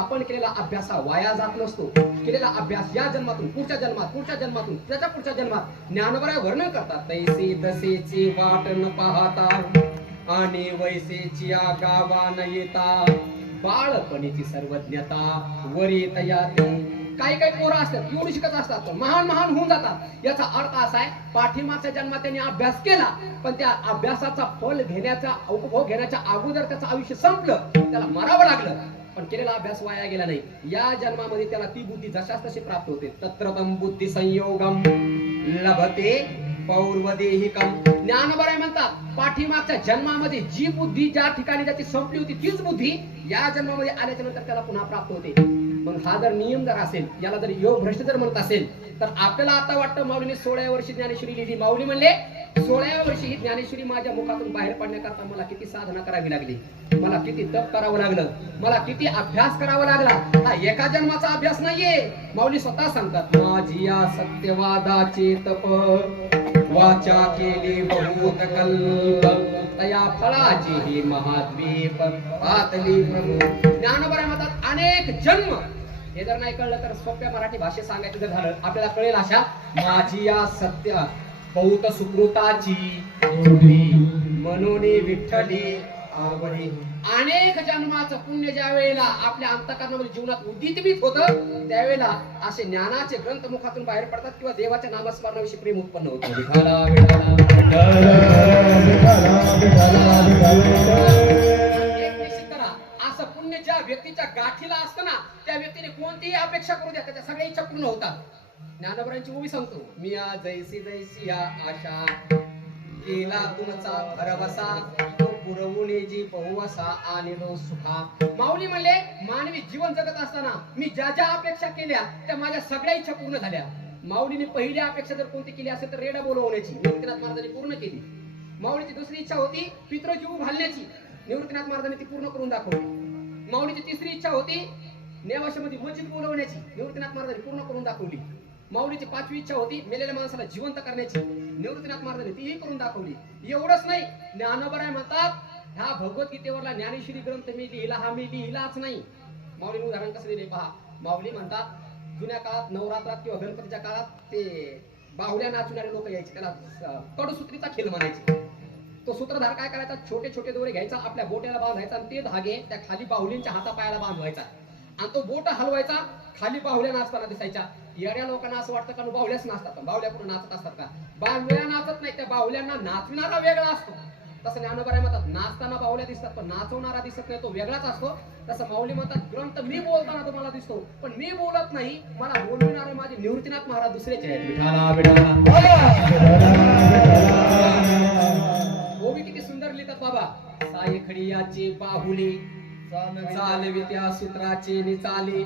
आपण केलेला अभ्यास हा वाया जात नसतो. केलेला अभ्यास या जन्मातून पुढच्या जन्मात, पुढच्या जन्मातून त्याच्या पुढच्या जन्मात ज्ञानवराय वर्णन करतात. तैसे तसेची वाट न पाहता आणि वैसेची गावा न येता, बाळपणीची सर्वज्ञता वरी तयारी. काही काही पोरं असतात एवढी शिकत असतात पण महान महान होऊन जातात. याचा अर्थ असा आहे, पाठीमागच्या जन्मात त्यांनी अभ्यास केला पण त्या अभ्यासाचा फल घेण्याचा, उपभोग घेण्याच्या अगोदर त्याचं आयुष्य संपलं, त्याला मरावं लागलं, पण केलेला अभ्यास वाया गेला नाही. या जन्मामध्ये त्याला ती बुद्धी जशास तशी प्राप्त होते. तत्रतम बुद्धी संयोगम लभते पौर्वदेहिकम. ज्ञानबराय म्हणतात, पाठीमागच्या जन्मामध्ये जी बुद्धी ज्या ठिकाणी ज्याची संपली होती तीच बुद्धी या जन्मामध्ये आल्याच्या नंतर त्याला पुन्हा प्राप्त होते. मग हा जर नियम जर असेल, याला जर योग भ्रष्ट जर म्हणत असेल, तर आपल्याला आता वाटतं माऊलीने 16व्या वर्षी ज्ञानेश्वरी लिहिली. माऊली म्हणले, 16व्या वर्षी ही ज्ञानेश्वरी माझ्या मुखातून बाहेर पडण्याकरता मला किती साधना करावी लागली, मला किती तप करावं लागलं, मला किती अभ्यास करावा लागला. हा एका जन्माचा अभ्यास नाहीये. माऊली स्वतः सांगतात, माझी या सत्यवादाचे तप वाचा केली बहुत कल्प, तया फळाची ही महाद्वीप पातली प्रभू. ज्ञानोबा म्हणतात, अनेक जन्म. हे जर नाही कळलं तर सोप्या मराठी भाषेत सांगायचं जर झालं, आपल्याला कळेल अशा, माझी या सत्य बहुत सुकृताची मनोनी विठ्ठली आवडी. अनेक जन्माचं पुण्य ज्या वेळेला आपल्या अंतःकरणामध्ये जीवनात उद्दीपित होतं, त्यावेळेला असे ज्ञानाचे ग्रंथ मुखातून बाहेर पडतात किंवा देवाच्या नामस्मरणाविषयी प्रेम उत्पन्न होतं. विठाला विठाला एक निश्चित करा, असं पुण्य ज्या व्यक्तीच्या गाठीला असतं ना, त्या व्यक्तीने कोणतीही अपेक्षा करू द्या, त्याच्या सगळ्या इच्छा पूर्ण होतात. ज्ञानोबरांची उभी सांगतो, मी या जैसी जैसी या आशा केला तुमचा भरवसा, तो पुरवून जी बहुवसा आणि नो सुखा. माऊली म्हणले, मानवी जीवन जगत असताना मी ज्या ज्या अपेक्षा केल्या त्या माझ्या सगळ्या इच्छा पूर्ण झाल्या. माऊलीने पहिली अपेक्षा जर कोणती केली असेल तर रेडा बोलवण्याची, निवृत्तीनाथ महाराजांनी पूर्ण केली. माऊलीची दुसरी इच्छा होती पितृजीव घालण्याची, निवृत्तीनाथ महाराजांनी ती पूर्ण करून दाखवली. माऊलीची तिसरी इच्छा होती नेवाशामध्ये मस्जिद बोलवण्याची, निवृत्तीनाथ महाराजांनी पूर्ण करून दाखवली. माऊलीची पाचवी इच्छा होती मेलेल्या माणसाला जिवंत करण्याची, निवृत्तीनाथ महाराजांनी तीही करून दाखवली. एवढंच नाही, ज्ञानोबराय म्हणतात, ह्या भगवद्गीतेवरला ज्ञानेश्वरी ग्रंथ मी लिहिला, हा मी लिहिलाच नाही. माऊलीने उदाहरण कसं दिले पहा. माऊली म्हणतात, जुन्या काळात नवरात्रात किंवा गणपतीच्या काळात ते बाहुल्या नाचणारे लोक यायचे, त्याला कडसूत्रीचा खेळ म्हणायचे. तो सूत्रधार काय करायचा, छोटे छोटे दोरे घ्यायचा, आपल्या बोट्याला बांधायचा आणि ते धागे त्या खाली बाहुलींच्या हातापायाला बांधवायचा आणि तो बोट हलवायचा, खाली बाहुल्या नाचताना दिसायच्या. येड्या लोकांना असं वाटतं का बाहुल्याच नाचतात, बाहुल्या पूर्ण नाचत असतात का? बाहुल्या नाचत नाही, त्या बाहुल्यांना नाचणारा वेगळा असतो. तसं ज्ञानोबराय म्हणतात, नाचताना बाहुल्या दिसतात पण नाचवणारा दिसत नाही, तो वेगळाच असतो. तसं माऊली म्हणतात, ग्रंथ मी बोलताना तुम्हाला दिसतो पण मी बोलत नाही, मला बोलविणारे माझे निवृत्तीनाथ महाराज दुसरेचे आहेत. विठाला विठाला ओवी किती सुंदर लिहितात बाबा. सायखडी याचे बाहुले चालवी त्या सूत्राचे निचाले,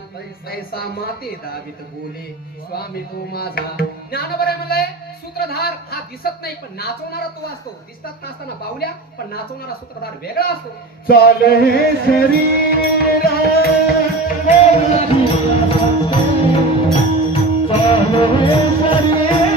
ऐसा माते दावित बोले, स्वामी तो माझा. ज्ञानोबराय म्हणलंय, सूत्रधार हा दिसत नाही पण नाचवणारा तो असतो. दिसतात नाचताना बाहुल्या पण नाचवणारा सूत्रधार वेगळा असतो. चाल हे शरीर चाल हे शरीर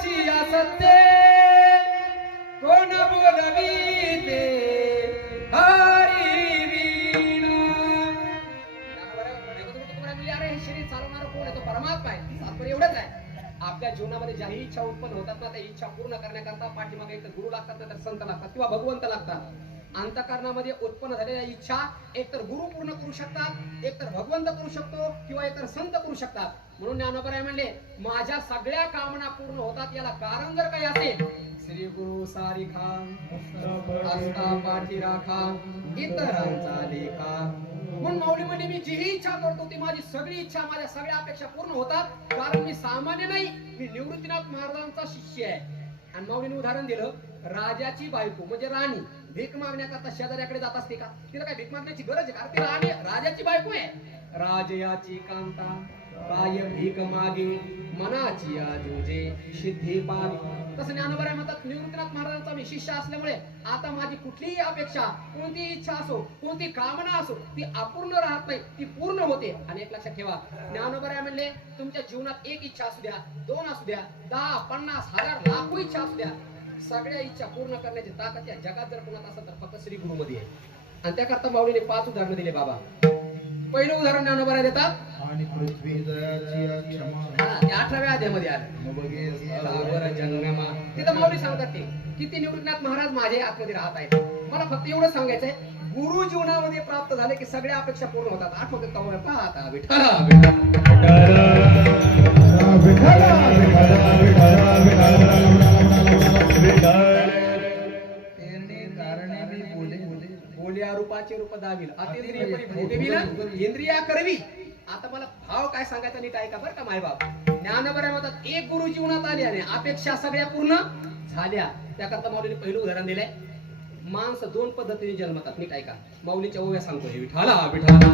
मनाची असते कोण बोलवीते हरी वीणा. अरे हे शरीर चालवणार कोण आहे? तो परमात्मा आहे. तात्पर्य एवढंच आहे, आपल्या जीवनामध्ये ज्याही इच्छा उत्पन्न होतात ना, त्या इच्छा पूर्ण करण्याकरता पाठीमागे एक तर गुरु लागतात, तर संत लागतात किंवा भगवंत लागतात. अंतःकरणामध्ये उत्पन्न झालेल्या इच्छा एकतर गुरु पूर्ण करू शकतात, एकतर भगवंत करू शकतो, किंवा एकतर संत करू शकतात. म्हणून ज्ञानोबराय म्हणले, माझ्या सगळ्या कामना पूर्ण होतात याला कारण जर काही असेल, श्री गुरु सारिखा आस्था पाठी राखा इतरांचा लेखा. म्हणून माऊली म्हणजे मी जीही इच्छा करतो ती माझी सगळी इच्छा, माझ्या सगळ्या अपेक्षा पूर्ण होतात, कारण मी सामान्य नाही, मी निवृत्तीनाथ महाराजांचा शिष्य आहे. आणि माऊलीने उदाहरण दिलं, राजाची बायको म्हणजे राणी भीक मागण्याकरता शेजाऱ्याकडे जात असते का? तिला काय भीक मागण्याची गरज आहे का? ती राणी राजाची बायको आहे. राजयाची कांता काय भीक मागे मनाची आजोजे सिद्धी पावी. तसं ज्ञानोबराय म्हणतात, निवृत्तीनाथ महाराजांचा मी शिष्य असल्यामुळे आता माझी कुठलीही अपेक्षा, कोणतीही इच्छा असो, कोणती कामना असो, ती अपूर्ण राहत नाही, ती पूर्ण होते. आणि एक लक्षात ठेवा, ज्ञानोबराय म्हणले, तुमच्या जीवनात एक इच्छा असू द्या, 2 असू द्या, 10, 50, 1000, लाखो इच्छा असू द्या, सगळ्या इच्छा पूर्ण करण्याची ताकद या जगात जर कोणात असेल तर फक्त श्री गुरु मध्ये आहे. आणि त्याकरता माऊलीने 5 उदाहरणं दिले बाबा. पहिलं उदाहरण ज्ञानोबराय देतात, आणि पृथ्वी दयाची क्षमा ते 18व्या अध्यायामध्ये आलं जंगमा. तिथं माऊली सांगतात ते किती निवृत्तीनाथ महाराज माझ्या आतमध्ये राहत आहेत. मला फक्त एवढं सांगायचंय, गुरु जीवनामध्ये प्राप्त झाले की सगळ्या अपेक्षा पूर्ण होतात. आठवतात का? पाहता विठ्ठला बोलिया रूपाचे रूप दाविल अतिंद्रिय परी भोगविल इंद्रिया करवी. आता मला भाव काय सांगायचा नीट ऐका बरं का मायबाप. ज्ञानोबराय म्हणतात, एक गुरु जीवनात आले आणि अपेक्षा सगळ्या पूर्ण झाल्या. त्याकरता माऊलीने पहिलं उदाहरण दिलंय, माणसं 2 पद्धतीने जन्मतात. नीट ऐका, माऊलीच्या ओव्या सांगतो, हे विठाला विठाला.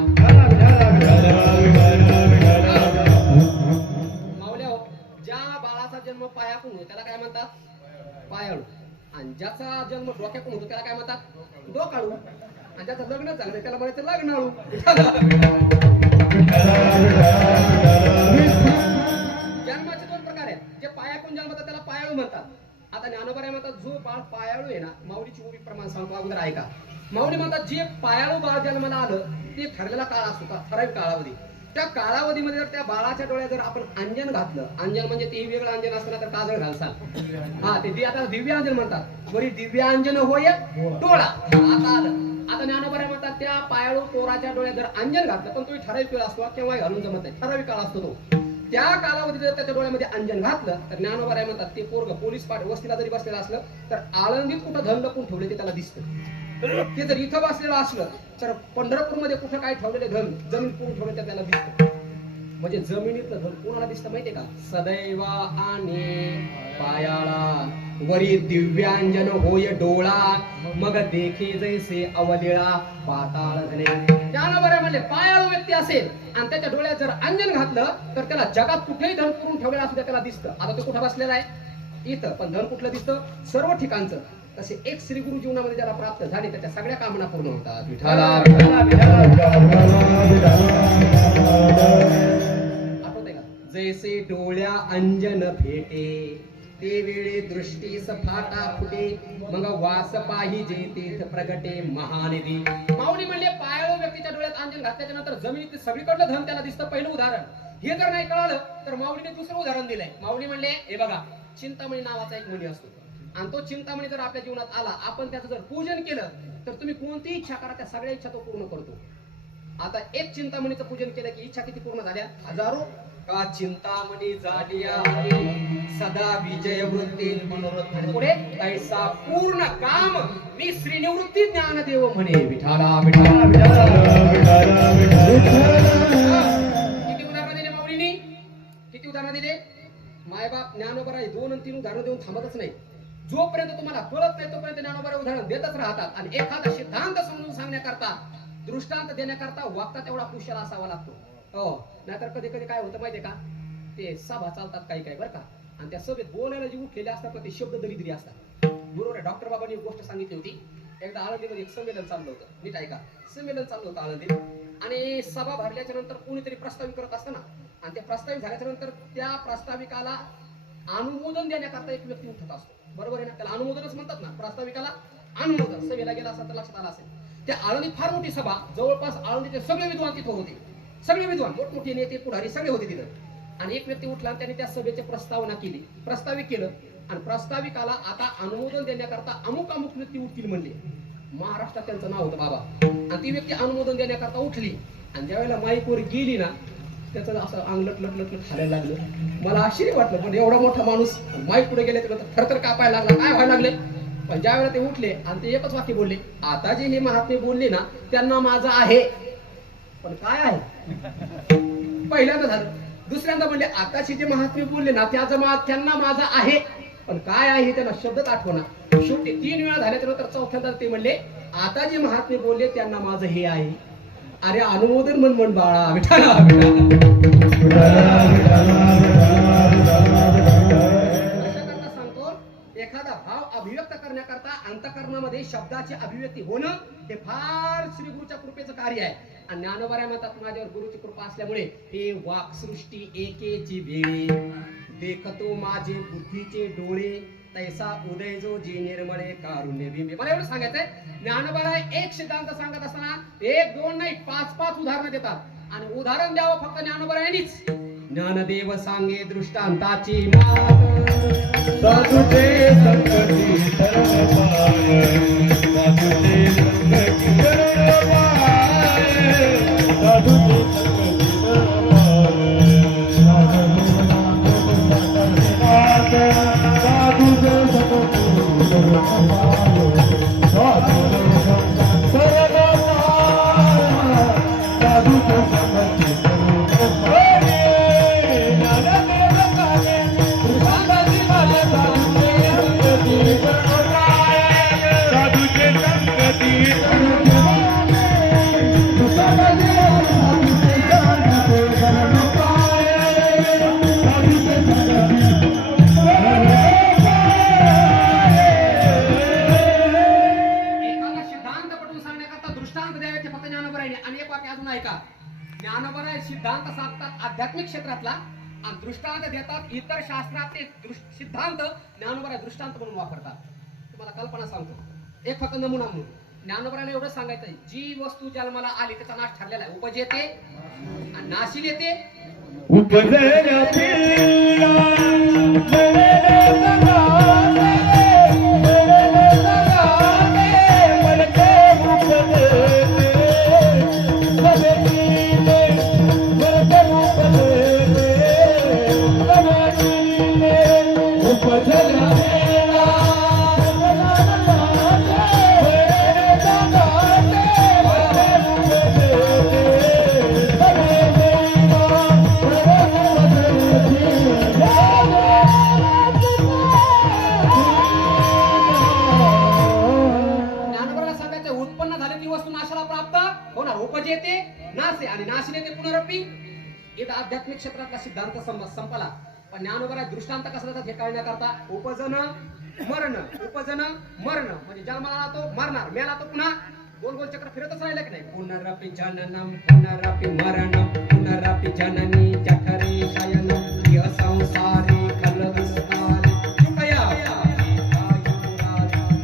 माऊल्या हो, ज्या बाळाचा जन्म पायातून होतो त्याला काय म्हणतात? पायाळू. आणि ज्याचा जन्म डोक्यातून होतो त्याला काय म्हणतात? डोकाळू. आणि ज्याचं लग्न झालं त्याला म्हणायचं लग्नाळू. जन्माचे 2 प्रकार आहेत. जे पायातून जन्मतात त्याला पायाळू म्हणतात. आता ज्ञानोबराय म्हणतात, जो बाळ पायाळू आहे ना, माऊलीची उभी प्रमाण सांगतो, अगोदर ऐका. माऊली म्हणतात, जे पायाळू बाळ जन्माला आलं ते ठरलेला काळ असतो का, ठराविक कालावधी. त्या कालावधीमध्ये जर त्या बाळाच्या डोळ्यात जर आपण अंजन घातलं, अंजन म्हणजे ते वेगळं अंजन असतं तर काजळ घालसाल, हा ते आता दिव्य अंजन म्हणतात. बरी दिव्य अंजन होय डोळा. आता आलं. आता ज्ञानोबराय म्हणतात, त्या पायाळू पोराच्या डोळ्यात जर अंजन घातलं, पण तो ठराविक वेळ असतो, केव्हा घालून जमत नाही, ठराविक काळ असतो तो. त्या कालावधीत जर त्याच्या डोळ्यामध्ये अंजन घातलं तर ज्ञानोबराय म्हणतात, ते पोरग पोलीस पाठ वस्तीला जरी बसलेलं असलं तर आळंदीत कुठं धन लपून ठेवले ते त्याला दिसतं. ते जर इथं बसलेलं असलं तर पंढरपूरमध्ये कुठं काय ठेवलेले धन जमीन पूर्ण ठेवले त्याला दिसतं. म्हणजे जमिनीतलं धन कोणाला दिसतं माहितीये का? सदैवा आणि पायाळा वरी दिव्यांजन होय डोळा मग देखे जैसे अवलिळा पाताळ धने. ज्ञानोबराय म्हणले, पायाळू व्यक्ती असेल आणि त्याच्या डोळ्यात जर अंजन घातलं तर त्याला जगात कुठेही धन पुरून ठेवलेलं असू त्याला दिसतं. आता तो कुठं बसलेला आहे? इथं. पण धन कुठलं दिसतं? सर्व ठिकाणचं. तसे एक श्री गुरु जीवनामध्ये ज्याला प्राप्त झाले त्याच्या सगळ्या कामना पूर्ण होतात. विठाला आठवतंय का? जैसे डोळ्या अंजन भेटे ते वेळे दृष्टीस फाटा फुटे मग वास पाहिजे तीर्थ प्रगटे महानिधी. माऊली म्हणले, पायाळू व्यक्तीच्या डोळ्यात अंजन घातल्याच्या नंतर जमिनीत सगळीकडलं धन त्याला दिसतं. पहिलं उदाहरण. हे जर नाही कळालं तर माऊलीने दुसरं उदाहरण दिलंय. माऊली म्हणले, हे बघा, चिंतामणी नावाचा एक मुनी असतो आणि तो चिंतामणी जर आपल्या जीवनात आला, आपण त्याचं जर पूजन केलं तर तुम्ही कोणतीही इच्छा करा, त्या सगळ्या इच्छा तो पूर्ण करतो. आता एक चिंतामणीचं पूजन केलं की इच्छा किती पूर्ण झाल्या? हजारो. का चिंतामणी झालिया सदा विजय वृत्ती मनोरथ पुढे तैसा पूर्ण काम मी श्री निवृत्ती ज्ञानदेव म्हणे. विठाला विठाला किती उदाहरण दिले माऊलींनी? किती उदाहरण दिले? मायबाप ज्ञानोबराय 2 आणि 3 उदाहरण देऊन थांबतच नाही. जोपर्यंत तुम्हाला कळत नाही तोपर्यंत ज्ञानोबराय उदाहरण देतच राहतात. आणि एखादा सिद्धांत समजून सांगण्याकरता, दृष्टांत देण्याकरता वागता तेवढा कुशल असावा लागतो. हो, नाहीतर कधी कधी काय होतं माहितीये का, ते सभा चालतात काही काही बरं का, आणि त्या सभेत बोलायला जे उठलेले असतात ना ते शब्द दरिद्री असतात. बरोबर आहे. डॉक्टर बाबांनी एक गोष्ट सांगितली होती. एकदा आळंदीमध्ये एक संमेलन चाललं होतं. नीट ऐका, संमेलन चाललं होतं आळंदीत, आणि सभा भरल्याच्या नंतर कोणीतरी प्रस्तावित करत असतं ना, आणि ते प्रस्तावित झाल्याच्या नंतर त्या प्रस्ताविकाला अनुमोदन देण्याकरता एक व्यक्ती उठत असतो. बरोबर आहे ना? त्याला अनुमोदनच म्हणतात ना. प्रास्ताविकाला अनुमोदन. सभेला गेला असा तर लक्षात आला असेल. त्या आळंदीत फार मोठी सभा, जवळपास आळंदीचे सगळे विद्वान तिथं होते. सगळे विद्वान, मोठमोठे नेते, पुढारी सगळे होते तिथं. आणि एक व्यक्ती उठला आणि त्याने त्या सभेची प्रस्तावना केली, प्रस्ताविक केलं. आणि प्रास्ताविकाला आता अनुमोदन देण्याकरता अमुक अमुक व्यक्ती उठतील म्हणले. महाराष्ट्रात त्यांचं नाव होतं बाबा. आणि ती व्यक्ती अनुमोदन देण्याकरता उठली. आणि ज्यावेळेला माईकवर गेली ना, त्याचं असं अंग लट लट लट लट हालायला लागलं. मला आश्चर्य वाटलं, पण एवढा मोठा माणूस माईक पुढे गेले तर थरथर कापायला लागला, काय व्हायला लागले. पण ज्या वेळेला ते उठले आणि ते एकच वाक्य बोलले, आता जे हे महात्मे बोलले ना त्यांना माझं आहे. पण काय आहे? पहिल्यांदा झालं. दुसऱ्यांदा म्हणले, आताचे जे महात्मे बोलले ना त्यांना माझं आहे. पण काय आहे त्यांना शब्दच आठवना. शेवटी 3 वेळा झाल्या त्यानंतर चौथ्यांदा ते म्हणले, आता जे महात्मे बोलले त्यांना माझं हे आहे. अरे अनुमोदन म्हण बाळा. विठाला सांगतो, एखादा भाव अभिव्यक्त करण्याकरता अंतःकरणामध्ये शब्दाची अभिव्यक्ती होणं हे फार श्री गुरुच्या कृपेचं कार्य आहे. आणि ज्ञानोबा म्हणतात, माझ्यावर गुरुची कृपा असल्यामुळे हे वाक्सृष्टी एकेची वेळी देखतो माझे बुद्धीचे डोळे, तैसा उदय जो जी निर्मळे कारुण्य बिंबे. मला एवढं सांगायचंय, ज्ञानोबा एक सिद्धांत सांगत असताना 1 2 नाही 5 उदाहरणं देतात. आणि उदाहरण द्यावं फक्त ज्ञानोबा यांनीच. ज्ञानदेव सांगे दृष्टांताची मात, साधुचे संकटी सर्व पाय, साधुचे संकटी सर्व पाय, साधुचे संकटी सर्व पाय, साधुचे संकटी सर्व पाय, साधुचे संकटी सर्व पाय, साधुचे संकटी सर्व पाय. सिद्धांत सांगतात आध्यात्मिक क्षेत्रातला आणि दृष्टांत देतात इतर शास्त्रातले सिद्धांत. ज्ञानोबा दृष्टांत म्हणून वापरतात. तुम्हाला कल्पना सांगतो, एक फक्त नमुना म्हणून. ज्ञानोबाला एवढं सांगायचं, जी वस्तू जन्माला आली त्याचा नाश ठरलेला आहे. उपज येते आणि नाशील येते. आध्यात्मिक क्षेत्रातला सिद्धांत संपला. पण ज्ञानोबा दृष्टांत कसा देतात हे कळण्याकरता उपजन मरण, उपजन मरण म्हणजे जन्माला तो मरणार, मेला तो पुन्हा गोल गोल चक्र फिरतच राहिलं की नाही. पुनरपि जननम पुनरपि मरणम पुनरपि जननी जठरे शयनम इह संसारे खलविस्तारे कृपया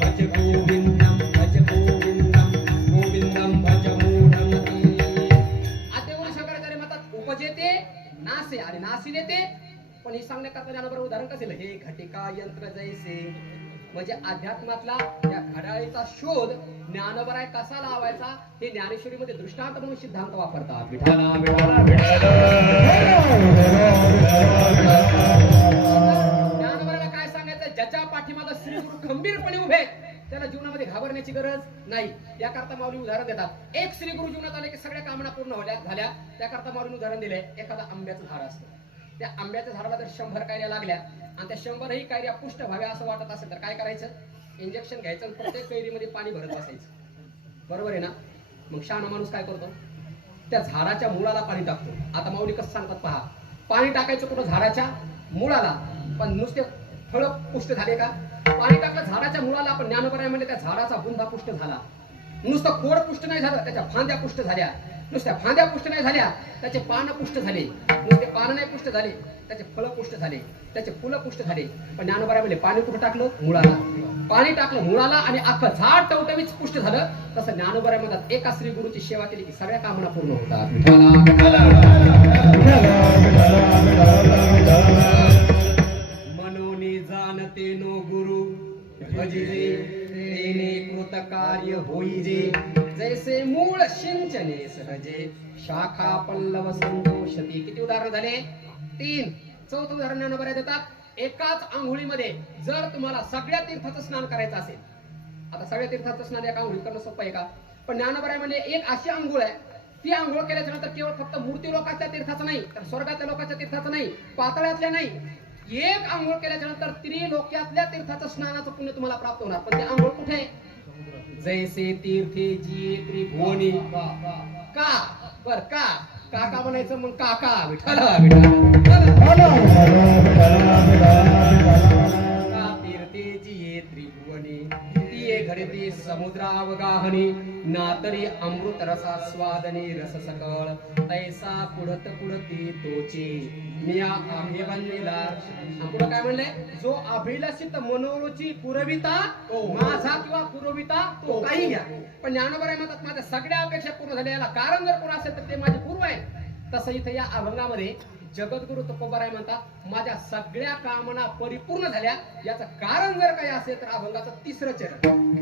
भज गोविंदम भज गोविंदम गोविंदम भज मूढमती. आता गुरु शंकराचार्य म्हणतात उपजेते नासे आणि नासी नेते. पण हे सांगण्याकरता ज्ञानोबा उदाहरण कसं दिलं, हे घटिका यंत्र जैसे म्हणजे अध्यात्मातला या घड्याळीचा शोध ज्ञानोबा कसा लावायचा हे ज्ञानेश्वरीमध्ये दृष्टांत म्हणून सिद्धांत वापरतात. विठाला विठाला ज्ञानोबाला काय सांगायचं, ज्याच्या पाठीमागे श्री गुरु खंबीरपणे उभे त्याला जीवनामध्ये घाबरण्याची गरज नाही. याकरता माऊली उदाहरण देतात. एक श्री गुरु जीवनात आले की सगळ्या कामना पूर्ण झाल्या. त्याकरता माऊली उदाहरण दिलंय, एखादा आंब्याचं झाड असतं. त्या आंब्याच्या झाडाला जर 100 कैऱ्या लागल्या आणि त्या 100ही कैऱ्या पुष्ट व्हाव्या असं वाटत असेल तर काय करायचं, इंजेक्शन घ्यायचं आणि प्रत्येक कैरीमध्ये पाणी भरत बसायचं. बरोबर आहे ना. मग शहाणा माणूस काय करतो, त्या झाडाच्या मुळाला पाणी टाकतो. आता माऊली कसं सांगतात पहा, पाणी टाकायचं कुठं झाडाच्या मुळाला. पण नुसते फळ पुष्ट झाले का, पाणी टाकलं झाडाच्या मुळाला. पण ज्ञानोबा म्हणजे त्या झाडाचा बुंदा पुष्ट झाला. नुसतं खोड पुष्ट नाही झालं, त्याच्या फांद्या पुष्ट झाल्या. नुसत्या फांद्या पुष्ट नाही झाल्या, त्याचे पानं पुष्ट झाले. नुसते पानं नाही पुष्ट झाले, त्याचे फळं पुष्ट झाले, त्याचे फुलं पुष्ट झाले. पण ज्ञानोबाराय म्हणजे पाणी कुठं टाकलं? मुळाला. पाणी टाकलं मुळाला आणि अख्खं झाड टवटवीत पुष्ट झालं. तसं ज्ञानोबाराय म्हणतात एका श्री गुरुची सेवा केली की सगळ्या कामना पूर्ण होतात. मनोनी जाणते नो गुरु भजिजे तेने कृत कार्य होईजे. जैसे मूळ सिंचने सहजे शाखा पल्लव संतोषती. किती उदाहरण झाले? 3. चौथं उदाहरण ज्ञानोबाराय देतात. एकाच आंघोळीमध्ये जर तुम्हाला सगळ्या तीर्थाचं स्नान करायचं असेल, आता सगळ्या तीर्थाचं स्नान एका आंघोळीत करणं सोपं आहे का? पण ज्ञानोबाराय म्हणजे एक अशी आंघोळ आहे, ती आंघोळ केल्याच्या नंतर केवळ फक्त मूर्ती लोकांच्या तीर्थाचं नाही, तर स्वर्गातल्या लोकांच्या तीर्थाचं नाही, पातळ्यातल्या नाही, एक आंघोळ केल्याच्या नंतर त्रिलोक्यातल्या तीर्थाचं स्नानाचं पुण्य तुम्हाला प्राप्त होणार. पण ते आंघोळ कुठे? जैसे तीर्थे जी त्रिभुवनी. का बर का काका म्हणायचं? मग काका विठाला तीर्थे जी त्रिभुवनी ती घडते समुद्रावगाहनी. नातरी अमृत रसा स्वादने रस सकळ तैसा कुडत कुडती तोची मिया आम्ही बनलेला. पुढे काय म्हणले? जो अभिलषित मनोरुची पुरविता माझा किंवा पुरविता तो काही घ्या. पण ज्ञानोबाराय म्हणतात माझ्या सगळ्या अपेक्षा पूर्ण झाल्या. याला कारण जर कोण असेल तर ते माझे पूर्व आहे. तसं इथं या अभंगामध्ये जगद्गुरु तुकोबाराय म्हणतात माझ्या सगळ्या कामना परिपूर्ण झाल्या. याचं कारण जर काही असेल तर अभंगाचं 3रं चरण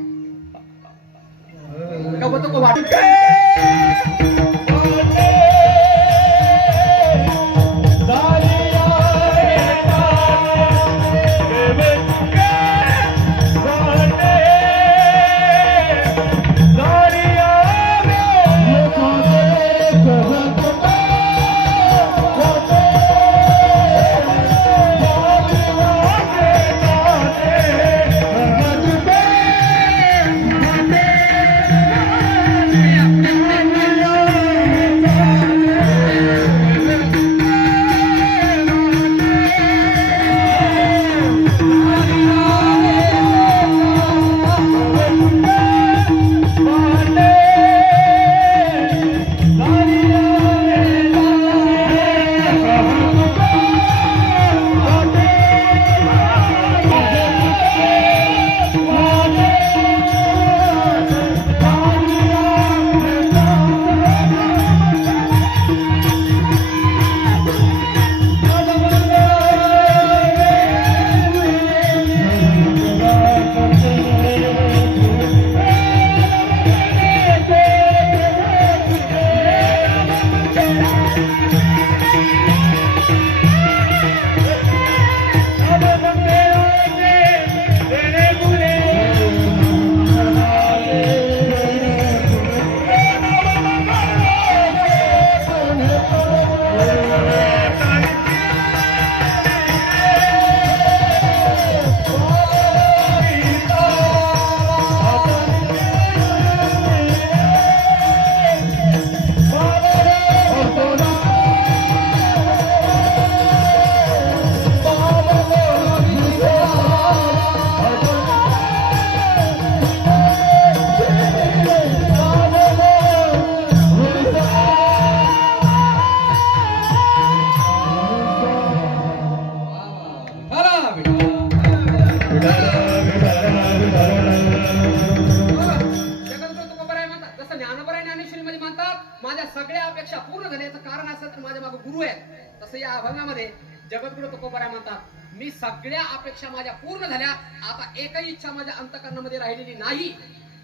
जगद्गुरु तुकोबाराय म्हणतात मी सगळ्या अपेक्षा माझ्या पूर्ण झाल्या. आता एकही इच्छा माझ्या अंतकरणामध्ये राहिलेली नाही.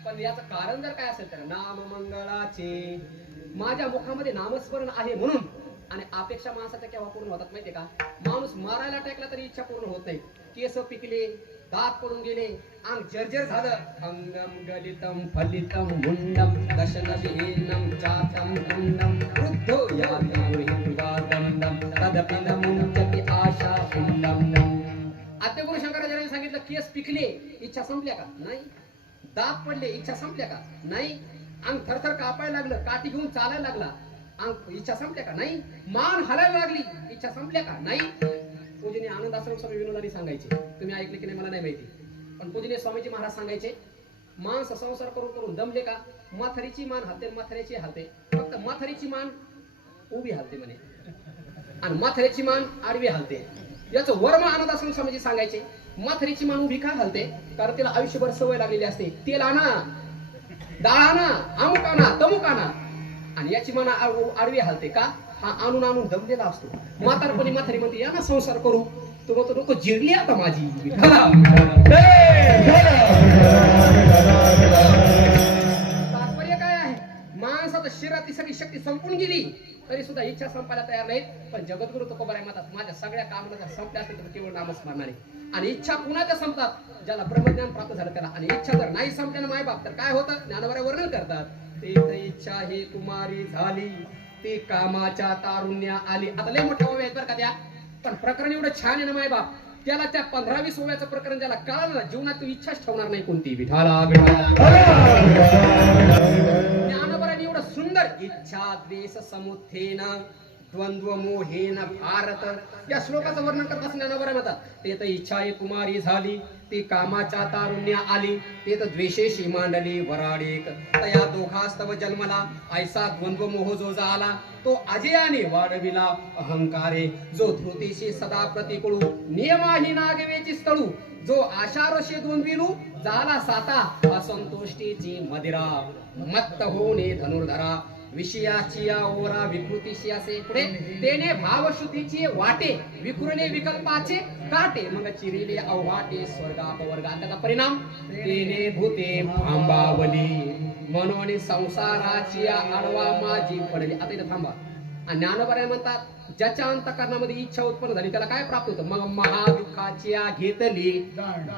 पण याचं कारण जर काय असेल तर नाम मंगळाचे. माझ्या मुखामध्ये नामस्मरण आहे म्हणून. आणि अपेक्षा माणसाच्या केव्हा पूर्ण होतात माहितीये का? माणूस मारायला टाकला तरी इच्छा पूर्ण होत नाही. केस पिकले, दात पडून गेले, अंग जर्जर झालं. अंगम गलितम फलितम मुंडम दशनविहीनम चातम कुंडम वृद्धो याति गृहीत्वादंडम तदपि न मुञ्चति आशा कुंडम. आद्यगुरु शंकराचार्यांनी सांगितलं केस पिकले, इच्छा संपल्या का? नाही. दात पडले, इच्छा संपल्या का? नाही. अंग थरथर कापायला लागलं, काठी घेऊन चालायला लागला, अंग इच्छा संपल्या का? नाही. मान हलायला लागली, इच्छा संपल्या का? नाही. पूजनीय आनंद आश्रम स्वामी विनोदानी सांगायचे, तुम्ही ऐकले की नाही मला नाही माहिती, पण पूजनीय स्वामीजी महाराज सांगायचे माणस संसार करून करून दमले का? माथरीची मान हालते, माथऱ्याची हालते, फक्त तर म्हातारीची मान उभी हालते म्हणे आणि म्हातारीची मान आडवी हालते. याचं वर्म अनाथ आश्रम स्वामीजी सांगायचे. म्हातारीची मान उभी का हालते? कारण तिला आयुष्यभर सवय लागलेली असते. तेल आणा, डाळ आणा, अमुक आणा, तमुक आणा, आणि याची मान आडवी हालते का? हा आणून आणून दमलेला असतो. म्हातारपणी म्हातारी म्हणते या ना संसार करू. तो म्हणतो नको, जिरली आता माझी. तात्पर्य काय आहे? माणसाचं शरीरातली सगळी शक्ती संपून गेली तरी सुद्धा इच्छा संपायला तयार नाहीत. पण जगद्गुरु तुकोबाराय म्हणतात माझ्या सगळ्या कामाला जर संपल्या असतील तर केवळ नामस्मरणाने. आणि इच्छा कुणाच्या संपतात? ज्याला ब्रह्मज्ञान प्राप्त झालं त्याला. आणि इच्छा जर नाही संपल्यानं मायबाप तर काय होतं? ज्ञानोबाराय वर्णन करतात. ते इच्छा ही कुमारी झाली, ती कामाच्या तारुण्या आली. आता लय मोठ्या ओव्या आहेत बरं का त्या, पण प्रकरण एवढं छान आहे ना मायबाप. त्याला त्या 15-20 ओव्याचं प्रकरण ज्याला कळालं ना, जीवनात तो इच्छाच ठेवणार नाही कोणती. विठाला ज्ञानोबाराय एवढं सुंदर इच्छा द्वेष समुत्थेन द्वंद्व मोहेन भारत या श्लोकाचं वर्णन करत असताना ज्ञानोबाराय म्हणतात ते तर इच्छा ही कुमारी झाली, ती कामाच्या तारुण्या आली, ते तर द्वेषेशी मांडली वराडेक. तया दोघास्तव जन्मला ऐसा द्वंद्व मोह जो झाला, तो अजयाने वाढविला अहंकारे. जो धृतीशी सदा प्रतिकुळू नियमाही नागवेची स्थळू, जो आशारशे द्वंद्विलू झाला साता असंतोष्टीची मदिरा. मत्त होणे धनुर्धरा विषयाची ओरा विकृतीशी असे पुढे तेने भावशुद्धीची वाटे विखुरले विकल्पाचे काटे. मग चिरिले अववाटे स्वर्गापवर्गा. त्याचा परिणाम तेने भूते भांबावली म्हणून संसाराची आडवा माझी पडली. आता इथं थांबा. आणि ज्ञानोबाराय म्हणतात ज्याच्या अंतःकरणामध्ये इच्छा उत्पन्न झाली त्याला काय प्राप्त होतं? मग महादुःखाची घेतली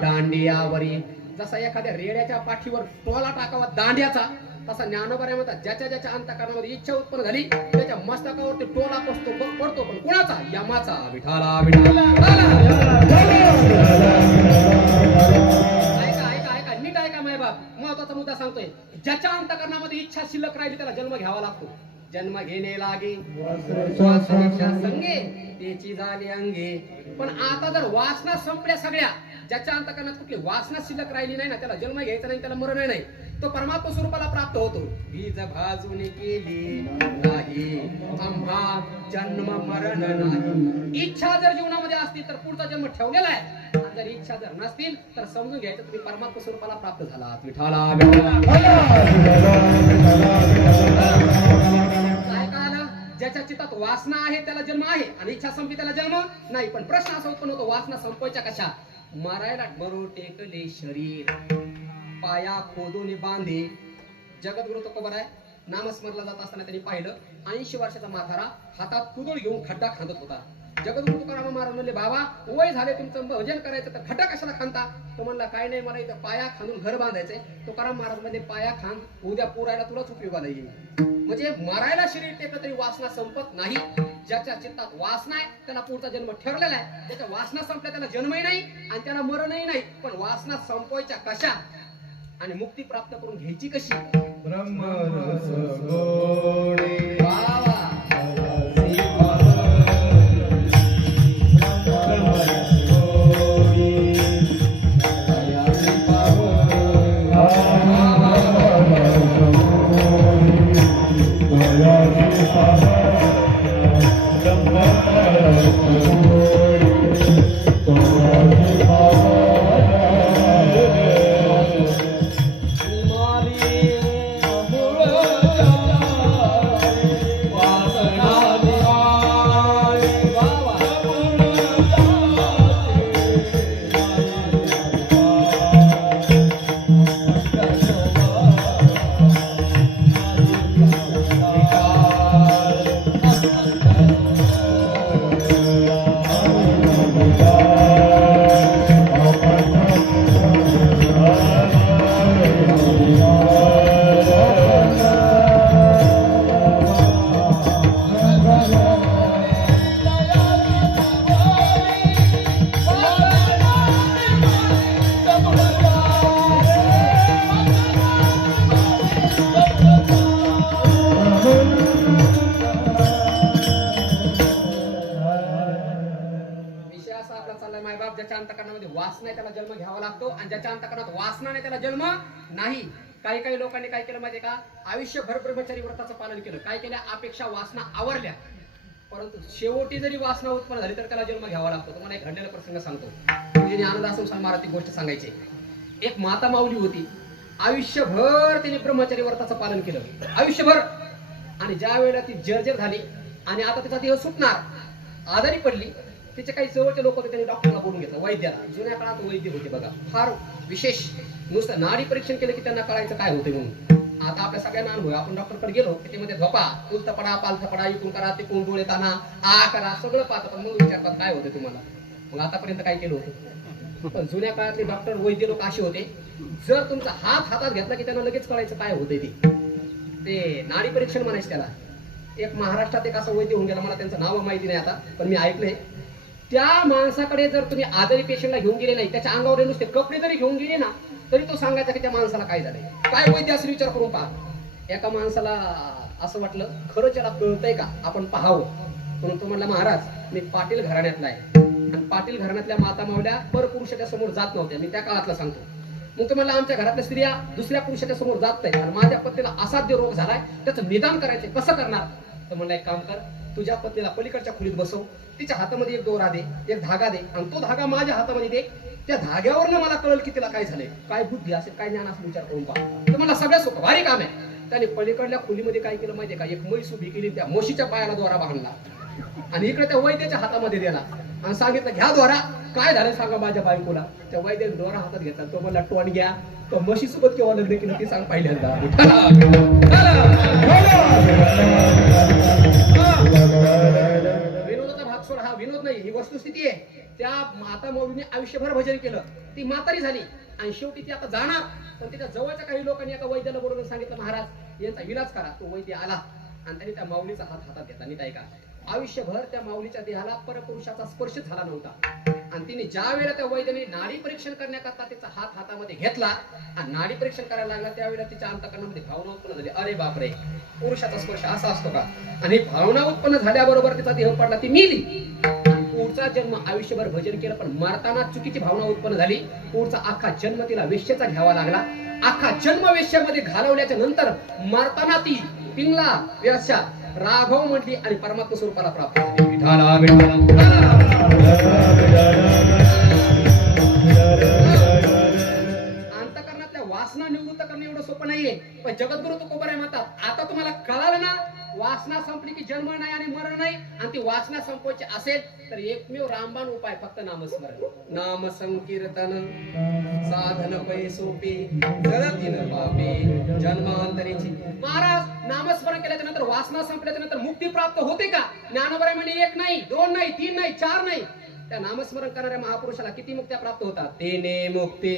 दांडियावरी. जसा एखाद्या रेड्याच्या पाठीवर टोला टाकावा दांड्याचा, तसा ज्ञानोबाराय म्हणतात ज्याच्या ज्याच्या अंतःकरणामध्ये इच्छा उत्पन्न झाली त्याच्या मस्तकावरती टोला पडतो. पण कुणाचा? यमाचा. विठाला विठाला. ऐका नीट ऐका मायबाप, महत्वाचा मुद्दा सांगतोय. ज्याच्या अंतःकरणामध्ये इच्छा शिल्लक राहिली त्याला जन्म घ्यावा लागतो. जन्म घेणे लागे श्वासदीक्षा संगे त्याची झाली अंगे. पण आता जर वासना संपल्या सगळ्या, ज्याच्या अंतःकरणात कुठली वासना शिल्लक राहिली नाही ना, त्याला जन्म घ्यायचा नाही, त्याला मरण नाही. तो परमात्मा स्वरूपाला प्राप्त होतो. बीज भाजून केली नाही आम्हा जन्म मरण नाही. इच्छा जर जीवनामध्ये असतील तर पुढचा जन्म ठेवलेला आहे. जर इच्छा जर नसतील तर समजून घ्यायचं तुम्ही परमात्मा स्वरूपाला प्राप्त झालात. विठाला ज्याच्या चित्तात वासना आहे त्याला जन्म आहे आणि इच्छा संपली त्याला जन्म नाही. पण प्रश्न असा उत्पन्न होतो वासना संपवायच्या कशा? मरायला मरो टेकले शरीर पाया खोदून बांधे. जगद्गुरु तुकोबाराय नामस्मरला जात असताना त्यांनी पाहिलं 80 वर्षाचा म्हातारा हातात कुदळ घेऊन खड्डा खांदत होता. जगद्गुरु तुकाराम महाराज म्हणले बाबा वय झाले तुमचं भजन करायचं तर खड्डा कशाला खांदता? तो म्हणला काय नाही, मला इथं पाया खांदून घर बांधायचंय. तुकाराम महाराज म्हणजे पाया खांद उद्या पुरायला तुलाच उपयोगाला येईल. म्हणजे मरायला शरीर टेकलं तरी वासना संपत नाही. ज्याच्या चित्तात वासना आहे त्याला पुढचा जन्म ठरलेला आहे. त्याच्या वासना संपल्या त्याला जन्मही नाही आणि त्याला मरणही नाही. पण वासना संपवायच्या कशा आणि मुक्ती प्राप्त करून घ्यायची कशी? ब्रह्मरस गोडे वा वासना त्याला जन्म घ्यावा लागतो आणि ज्याच्या अंतःकरणात वासना नाही त्याला जन्म नाही. काही काही लोकांनी काय केलं माहितीये का, आयुष्यभर ब्रह्मचारी व्रताचं पालन केलं, काय केल्या, अपेक्षा वासना आवरल्या, परंतु शेवटी जरी वासना उत्पन्न झाली तर त्याला जन्म घ्यावा लागतो. तुम्हाला एक घडलेला प्रसंग सांगतो. म्हणजे आनंदासम महाराज ती गोष्ट सांगायची. एक माता माऊली होती, आयुष्यभर तिने ब्रह्मचारी व्रताचं पालन केलं, आयुष्यभर. आणि ज्या वेळेला ती जर्जर झाली आणि आता तिचा देह सुटणार, आजारी पडली, तिचे काही जवळचे लोक होते, त्यांनी डॉक्टरला बोलून घेतलं, वैद्याला. जुन्या काळात वैद्य होते बघा, फार विशेष. नुसतं नाडी परीक्षण केलं की त्यांना कळायचं काय होते म्हणून. आता आपल्या सगळ्यांना अनुभव, आपण डॉक्टरकडे गेलो की त्यामध्ये झोपा, उलट पडा, पालथ पडा, इकून करा, तिकून डोळे ताना, करा, सगळं पाहतात, पण मग विचारतात काय होते तुम्हाला. मग आतापर्यंत काय केलं होतं. पण जुन्या काळातले डॉक्टर वैद्य लोक असे होते, जर तुमचा हात हातात घेतला की त्यांना लगेच कळायचं काय होते. ते नाडी परीक्षण म्हणायचं त्याला. एक महाराष्ट्रात एक असं वैद्य होऊन गेला, मला त्यांचं नाव माहिती नाही आता, पण मी ऐकलंय. त्या माणसाकडे जर तुम्ही आजारी पेशंटला घेऊन गेले नाही, त्याच्या अंगावर नुसते कपडे जरी घेऊन गेले ना, तरी तो सांगायचा की त्या माणसाला काय झालंय, काय वैद्य असेल विचार करून पहा. एका माणसाला असं वाटलं, खरंच याला कळतंय का, आपण पाहावं. म्हणून तो म्हणला, महाराज मी पाटील घराण्यातला आहे, आणि पाटील घराण्यातल्या माता मावल्या परपुरुषाच्या समोर जात नव्हत्या, मी त्या काळातला सांगतो. मग तो म्हणला, आमच्या घरातल्या स्त्रिया दुसऱ्या पुरुषाच्या समोर जात नाही, आणि माझ्या पत्नीला असाध्य रोग झालाय, त्याचं निदान करायचं, कसं करणार. तर म्हणला, एक काम कर, तुझ्या पत्नीला पलीकडच्या खोलीत बसव, तिच्या हातामध्ये एक दोरा दे, एक धागा दे, आणि तो धागा माझ्या हातामध्ये दे, त्या धाग्यावरनं मला कळेल की तिला काय झालंय, काय बुद्धी असेल, काय ज्ञान असेल, विचार करून पहा. तर मला सगळ्यात सोपं भारी काम आहे. त्याने पलीकडल्या खोलीमध्ये काय केलं माहितीये का, एक म्हैस उभी केली, त्या म्हशीच्या पायाला दोरा बांधला, आणि इकडे त्या वैद्याच्या हातामध्ये दिला, आणि सांगितलं, घ्या दोरा, काय झालं सांगा माझ्या बायकोला. त्या वैद्याने दोरा हातात घेतला, तो म्हणला, टोन घ्या, तो म्हशीसोबत केव्हा लग्न केलं ते सांग पहिल्यांदा. विनोदाचा भाग सोड, हा विनोद नाही, ही वस्तुस्थिती आहे. त्या माता माऊलीने आयुष्यभर भजन केलं, ती म्हातारी झाली, आणि शेवटी ती आता जाणार. पण तिच्या जवळच्या काही लोकांनी एका वैद्याला बोलवून सांगितलं, महाराज यांचा इलाज करा. तो वैद्य आला, आणि त्याने त्या माऊलीचा हात हातात घेतला. नीट ऐका, आयुष्यभर त्या माऊलीच्या देहाला परपुरुषाचा स्पर्श झाला नव्हता, आणि तिने ज्या वेळेला त्या वैद्याने नाडी परीक्षण करण्याकरता तिचा हात हातामध्ये घेतला आणि नाडी परीक्षण करायला लागला, त्यावेळेला तिच्या अंतःकरणामध्ये भावना उत्पन्न झाली, अरे बापरे, पुरुषाचा स्पर्श असा असतो का. आणि भावना उत्पन्न झाल्याबरोबर तिचा देह पडला, ती मेली. पुढचा जन्म आयुष्यभर भजन केलं, पण मरताना चुकीची भावना उत्पन्न झाली. पुढचा अख्खा जन्म तिला वेश्येचा घ्यावा लागला. अख्खा जन्म वेश्यामध्ये घालवल्याच्या नंतर मरताना ती पिंगला वेश्या राघव म्हटली आणि परमात्मा स्वरूपाला प्राप्त झाली. विठाला अंतःकरणातल्या वासना निवृत्त करणे एवढं सोपं नाहीये, पण जगद्गुरु तुकोबाराय म्हणतात, आता तुम्हाला कळालं ना, वासना संपली की जन्म नाही आणि मरण नाही, आणि ती वासना संपवायची असेल तर एकमेव रामबाण उपाय फक्त नामस्मरण, नाम संकीर्तन, साधन पै सोपे, जळतीन पापे जन्मांतरीची. महाराज, नामस्मरण केल्याच्या नंतर, वासना संपल्याच्या नंतर मुक्ती प्राप्त होते का. ज्ञानोबराय म्हणजे एक नाही, दोन नाही, तीन नाही, चार नाही, त्या नामस्मरण करणाऱ्या महापुरुषाला किती मुक्त्या प्राप्त होतात. तेने मुक्ती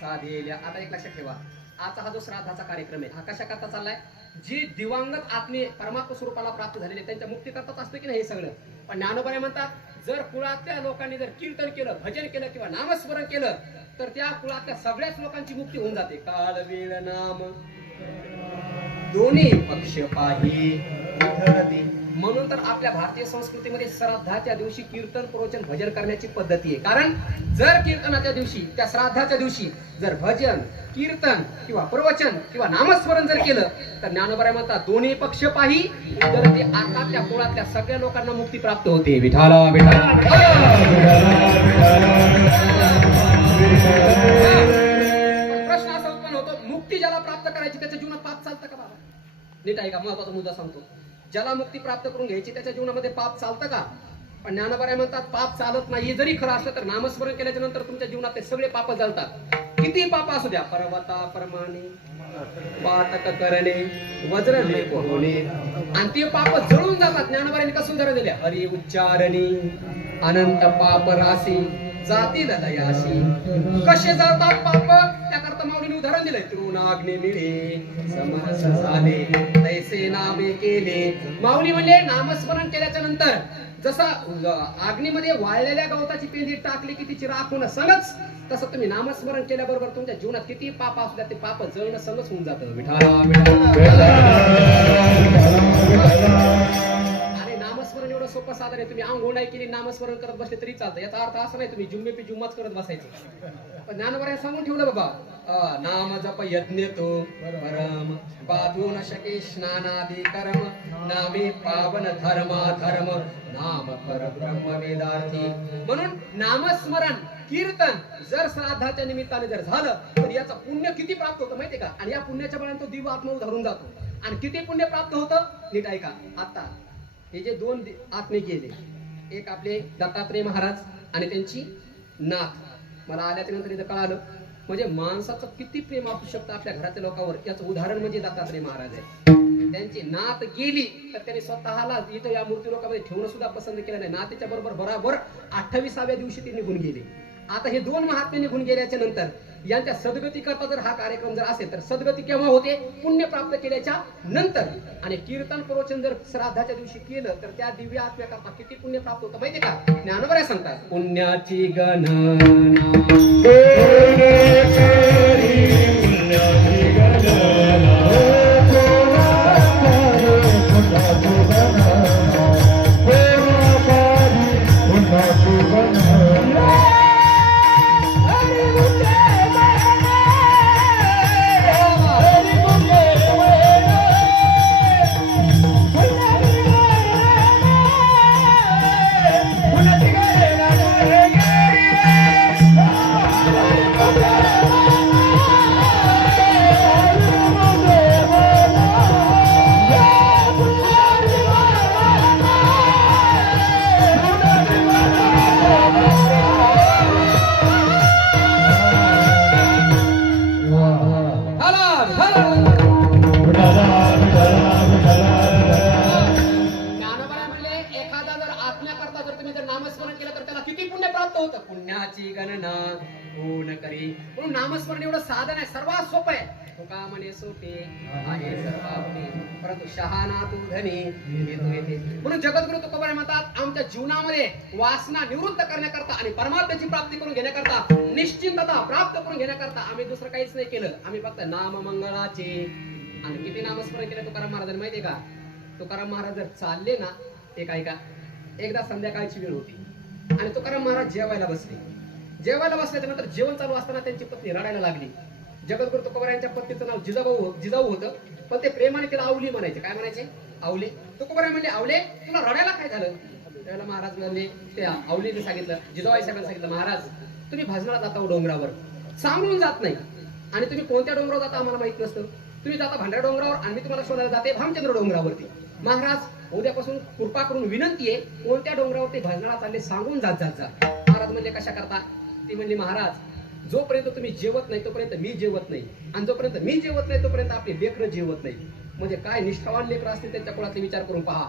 साधेल्या. आता एक लक्षात ठेवा, आजचा हा जो श्राद्धाचा कार्यक्रम आहे, हा कशा करता चाललाय, जी दिवंगत आत्मे परमात्मा स्वरूपाला प्राप्त झालेले त्यांच्या मुक्ती करताच असतं की नाही हे सगळं. पण ज्ञानोबराय म्हणतात, जर कुळातल्या लोकांनी जर कीर्तन केलं, भजन केलं किंवा नामस्मरण केलं, तर त्या कुळातल्या सगळ्याच लोकांची मुक्ती होऊन जाते. काळ वेळ नाम दोन्ही पक्ष पाही विठळती. म्हणून तर आपल्या भारतीय संस्कृतीमध्ये श्राद्धाच्या दिवशी कीर्तन, प्रवचन, भजन करण्याची पद्धती आहे. कारण जर कीर्तनाच्या दिवशी, त्या श्राद्धाच्या दिवशी जर भजन, कीर्तन किंवा प्रवचन किंवा नामस्मरण जर केलं, तर ज्ञानोबराय म्हणतात, दोन्ही पक्ष पाही तर ते आता त्या कुळातल्या सगळ्या लोकांना मुक्ती प्राप्त होते. विठाला विठाला प्रश्न असा उत्पन्न होतो, मुक्ती ज्याला प्राप्त करायची त्याच्या जीवनात पाप चालतं का बाबा. नीट आहे का, महत्वाचा मुद्दा सांगतो. ज्याला मुक्ती प्राप्त करून घ्यायची त्याच्या जीवनामध्ये पाप चालतं का? पण ज्ञानोबा म्हणतात पाप चालत नाही. हे जरी खरं असलं तर नामस्मरण केल्याच्या नंतर तुमच्या जीवनात ते सगळे पाप जळतात. किती पाप असू द्या, पर्वता प्रमाणे पातक करणे वज्र लेप होणे, आणि ते पाप जळून जातात. ज्ञानोबांनी कसं उदाहरण दिले, हरी उच्चारणी अनंत पाप राशी जातील लयाशी. कसे जळतात पाप त्याकरता माऊलीने उदाहरण दिलंय. तृणाग्नी मिळे समरस झाले तैसे नामे केले. माऊली म्हणले नामस्मरण केल्याच्या नंतर जसं अग्नीमध्ये वाळलेल्या गवताची पेंडी टाकली की तिची राख होणं सगळंच, तसं तुम्ही नामस्मरण केल्याबरोबर तुमच्या जीवनात किती पाप असू द्या ते पाप जळणं सगळंच होऊन जातं. आणि नामस्मरण एवढं सोपं साधन आहे. तुम्ही आंघोळ नाही केली नामस्मरण करत बसले तरी चालतं. याचा अर्थ असा नाही तुम्ही जुम्मे पे जुम्माच करत बसायचं. पण ज्ञानोबाने सांगून ठेवलं बाबा, नाम जप यज्ञ तो परम बाधू न शके स्नानादी कर्म नामे पावन धर्मा धर्म नाम पर ब्रह्म वेदार्थी. म्हणून नामस्मरण कीर्तन जर श्राद्धाच्या निमित्ताने जर झालं तर याचं पुण्य किती प्राप्त होतं माहितीये का? आणि या पुण्याच्या बळाने तो दिव्य आत्मा धरून जातो. आणि किती पुण्य प्राप्त होतं नीट ऐका. आता हे जे दोन आत्मे गेले, एक आपले दत्तात्रय महाराज आणि त्यांची नाथ, मला आल्याच्या नंतर इथं कळालं म्हणजे माणसाचं किती प्रेम असू शकतं आपल्या घरातल्या लोकांवर याचं उदाहरण म्हणजे दत्तात्रय महाराज आहे. त्यांची नात गेली तर त्यांनी स्वतःला इथं या मूर्ती लोकांमध्ये ठेवणं सुद्धा पसंत केलं नाही. नातीच्या बरोबर बराबर 28व्या दिवशी ते निघून गेले. आता हे दोन महात्मे निघून गेल्याच्या नंतर यांच्या सद्गती करता जर हा कार्यक्रम जर असेल तर सद्गती केव्हा होते? पुण्य प्राप्त केल्याच्या नंतर. आणि कीर्तन प्रवचन जर श्राद्धाच्या दिवशी केलं तर त्या दिव्य आत्म्याकरता किती पुण्य प्राप्त होतं माहितीये का? ज्ञानोबा सांगतात, पुण्याची गणना पुण्याची गणना कोण करी. म्हणून नामस्मरण एवढं साधन आहे, सर्वात सोपं आहे. तुका म्हणे सोपे आहे सर्वापे परंतु शहाणा तू धनी येतो येते. म्हणून जगद्गुरु तुकोबाराय म्हणतात, आमच्या जीवनामध्ये वासना निवृत्त करण्याकरता आणि परमात्म्याची प्राप्ती करून घेण्याकरता, निश्चिंतता प्राप्त करून घेण्याकरता आम्ही दुसरं काहीच नाही केलं. आम्ही फक्त नाम मंगळाचे. आणि किती नामस्मरण केलं तुकाराम महाराजांनी माहितीये का? तुकाराम महाराज जर चालले ना, ते काय का, एकदा संध्याकाळची वेळ होती आणि तुकाराम महाराज जेवायला बसले. जेवायला बसल्याच्या नंतर जेवण चालू असताना त्यांची पत्नी रडायला लागली. जगद्गुरु तुकोबाराय यांच्या पत्नीचं नाव जिजाऊ होतं, पण ते प्रेमाने तिला आवली म्हणायचे. काय म्हणायचे? आवले. तुकोबाराय म्हणले, आवले तुला रडायला काय झालं? त्यावेळेला महाराज म्हणले, त्या आवलीने सांगितलं, जिजाबाई साहेबांनी सांगितलं, महाराज तुम्ही भजनाला जाता डोंगरावर, सांगून जात नाही, आणि तुम्ही कोणत्या डोंगरावर जाता आम्हाला माहित नसतं. तुम्ही जाता भांडारा डोंगरावर आणि मी तुम्हाला शोधायला जाते भामचंद्र डोंगरावरती. महाराज उद्यापासून कृपा करून विनंती आहे, कोणत्या डोंगरावरती भजनाला चालले सांगून जात जात जा. महाराज म्हणले, कशा करता? ती म्हणली, महाराज जोपर्यंत तुम्ही जेवत नाही तोपर्यंत मी जेवत नाही, आणि जोपर्यंत मी जेवत नाही तोपर्यंत आपले लेकरं जेवत नाही. म्हणजे काय निष्ठावान लेकर असतील त्यांच्या कुळाचे विचार करून पहा.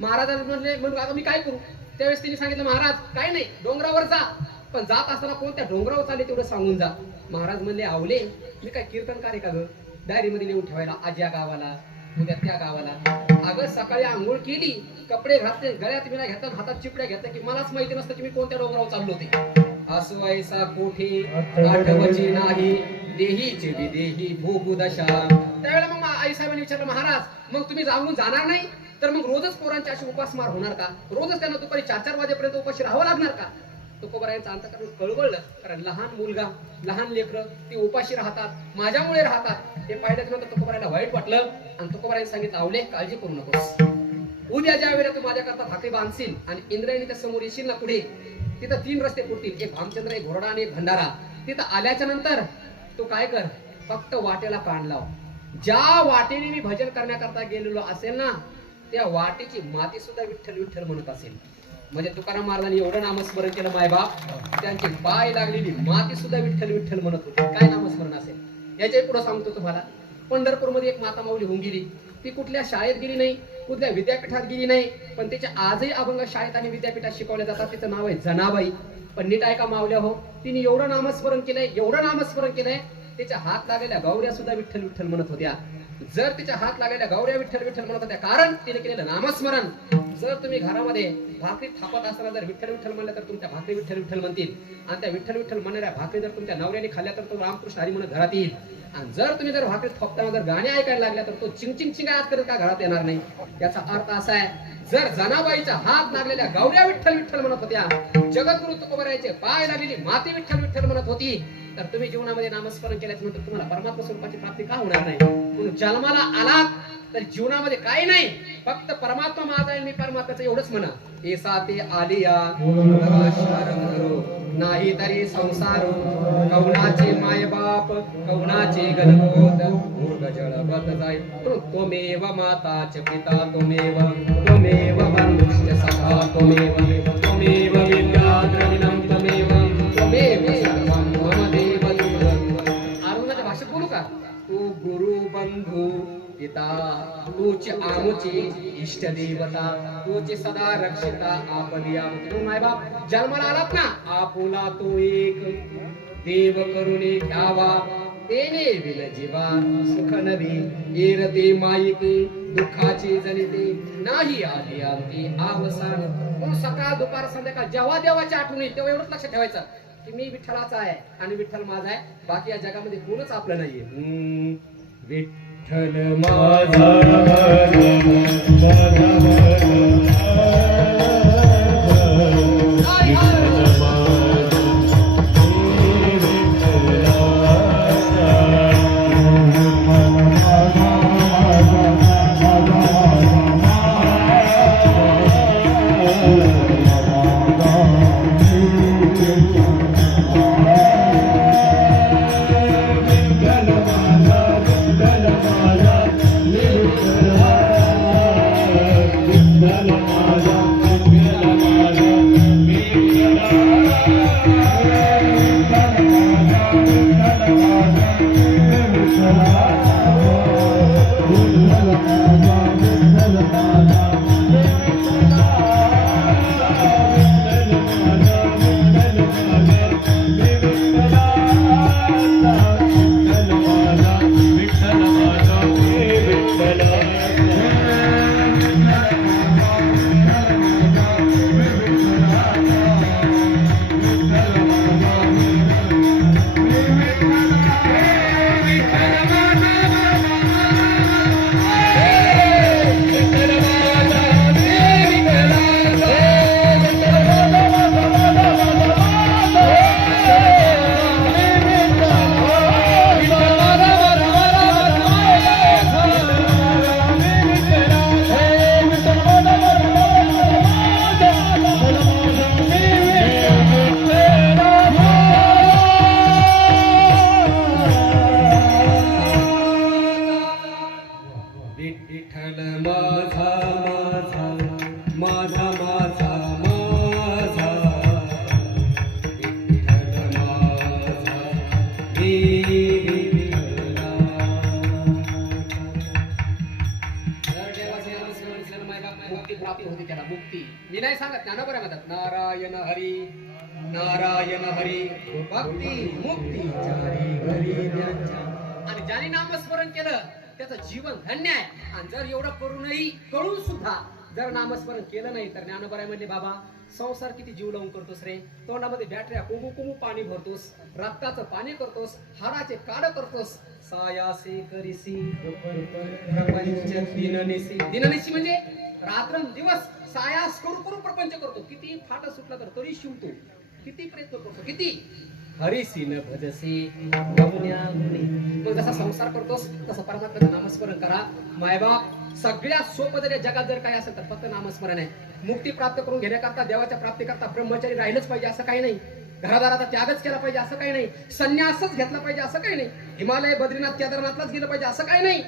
महाराजांना म्हणले, म्हणून आता मी काय करू? त्यावेळेस तिने सांगितलं, महाराज काय नाही, डोंगरावर जा, पण जात असताना कोणत्या डोंगरावर चालले तेवढं सांगून जा. महाराज म्हणले, आवले मी काय कीर्तनकार आहे का ग? डायरीमध्ये लिहून ठेवायला, आज या गावाला उद्या त्या गावाला. अगं सकाळी आंघोळ केली, कपडे घातले, गळ्यात विना घेतला, हातात चिपड्या घेतल्या की मलाच माहिती नसतं की मी कोणत्या डोंगरावर चाललो होते. असो ऐसा कोठे आठवची नाही, देहीचे विदेही भोगू दशा. त्यावेळेला मग आई साहेबांनी विचारलं, महाराज मग तुम्ही जाऊन जाणार नाही तर मग रोजच पोरांची अशी उपासमार होणार का? रोजच त्यांना दुपारी 4-4 वाजेपर्यंत उपाशी राहावं लागणार का? तुकोबारायांचं अंतःकरण कळवळलं, कारण लहान मुलगा, लहान लेकरं ती उपाशी राहतात, माझ्यामुळे राहतात. हे पाहिल्याच्या नंतर तुकोबारायला वाईट वाटलं आणि तुकोबारायांनी सांगितलं, आवले काळजी करू नकोस, उद्या ज्या वेळेला तू माझ्याकरता भाकरी बांधशील आणि इंद्रायणीच्या समोर येशील ना पुढे, तिथं 3 रस्ते फुटतील, एक भामचंद्र, एक घोरडा आणि एक भंडारा. तिथं आल्याच्या नंतर तू काय कर, फक्त वाटेला कान लाव. ज्या वाटेने मी भजन करण्याकरता गेलेलो असेल ना त्या वाटेची माती सुद्धा विठ्ठल विठ्ठल म्हणत असेल. म्हणजे तुकाराम महाराजांनी एवढं नामस्मरण केलं मायबाप, त्यांची पाय लागलेली माती सुद्धा विठ्ठल विठ्ठल म्हणत होती. काय नामस्मरण असेल. याच्या पुढे सांगतो तुम्हाला. पंढरपूरमध्ये एक माता माऊली होऊन गेली. ती कुठल्या शाळेत गेली नाही, कुठल्या विद्यापीठात गेली नाही, पण तिच्या आजही अभंग शाळेत आणि विद्यापीठात शिकवल्या जातात. तिचं नाव आहे जनाबाई. पण नीट ऐका मावल्या हो, तिने एवढं नामस्मरण केलंय, एवढं नामस्मरण केलंय, तिच्या हात लागलेल्या गौऱ्या सुद्धा विठ्ठल विठ्ठल म्हणत होत्या. जर तिच्या हात लागलेल्या गौऱ्या विठ्ठल विठ्ठल म्हणत होत्या, कारण तिने केलेलं नामस्मरण. जर तुम्ही घरामध्ये भाकरी थापत असताना जर विठ्ठल विठ्ठल म्हणलं तर तुमच्या भाकरी विठ्ठल विठ्ठल म्हणतील. आणि त्या विठ्ठल विठ्ठल म्हणणाऱ्या भाकरी जर तुमच्या नवऱ्याने खाल्ल्या तर तो रामकृष्ण हरी म्हणत घरात येईल. आणि जर तुम्ही जर भाकरी थापताना जर गाणी ऐकायला लागल्या तर तो चिंग चिंग चिंग करत का घरात येणार नाही. याचा अर्थ असा आहे, जर जनाबाईच्या हात लागलेल्या गौऱ्या विठ्ठल विठ्ठल म्हणत होत्या, जगद्गुरु तुकोबारायांचे पाय लागलेली माती विठ्ठल विठ्ठल म्हणत होती, तर तुम्ही जीवनामध्ये नामस्मरण केल्याच्या नंतर तुम्हाला परमात्मा स्वरूपाची प्राप्ती का होणार नाही. म्हणून जन्माला आलात तर जीवनामध्ये काही नाही, फक्त परमात्मा माझा आहे, मी परमात्म्याचं एवढंच म्हणा. एसा ते आलिया नाही तरी संसार, कौनाचे मायबाप कौनाचे गणगोत, मूर्ख जळबत जाय. त्वमेव माताच पिता त्वमेव, त्वमेव बंधुश्च सखा त्वमेव, त्वमेव विद्या द्रविणं त्वमेव, त्वमेव सर्वं मम देव दूरं. अरुणाच्या भाषेत बोलू का. तू गुरु बंधू पिता, तूच आमुची इष्ट देवता, तूच सदा रक्षिता आपली आमुची. मायबाप जन्माला आलात ना, आपुला तो एक देव करुणे घ्यावा, तेने विन जीवा सुख नवी एरते माईके, दुःखाची जनिते नाही आली अंती अवसान. म्हणून सकाळ दुपार संध्याकाळ जेव्हा देवाची आठवण येईल तेव्हा एवढंच लक्षात ठेवायचं की मी विठ्ठलाचा आहे आणि विठ्ठल माझा आहे, बाकी या जगामध्ये कोणच आपलं नाहीये. विठ्ठल माझा मुक्ती प्राप्त होते. त्याला मुक्ती मी नाही सांगत, ज्ञानोबा म्हणतात नारायण हरी नारायण हरी भक्ती मुक्ती चारी घरी त्यांच्या. आणि ज्याने नामस्मरण केलं त्याचं जीवन धन्य आहे. आणि जर एवढं करूनही कळून सुद्धा जर नामस्मरण केलं नाही तर ज्ञानोबा म्हणले बाबा संसार किती जीव लावून करतोस रे, तोंडामध्ये बॅटऱ्या कुमू कुमू पाणी भरतोस, रक्ताचं पाणी करतोस, हाडाचे काढ करतोस, सायासे करीसी प्रपंच दिननिसी. दिननिसी म्हणजे रात्रंदिवस सायास करू करू प्रपंच करतो. किती फाटा सुटला तर तरी शिवतो, किती प्रयत्न करतो, किती हरिसी न भजसी मग जसा संसार करतोस तसं परमात्म्याचं नामस्मरण करा. मायबाप सगळ्यात सोपं जर जगात जर काय असेल तर फक्त नामस्मरण आहे. मुक्ती प्राप्त करून घेण्याकरता देवाच्या प्राप्तीकरता ब्रह्मचारी राहिलंच पाहिजे असं काही नाही, घरादाराचा त्यागच केला पाहिजे असं काही नाही, संन्यासच घेतला पाहिजे असं काही नाही, हिमालय बद्रीनाथ केदारनाथलाच गेलं पाहिजे असं काही नाही.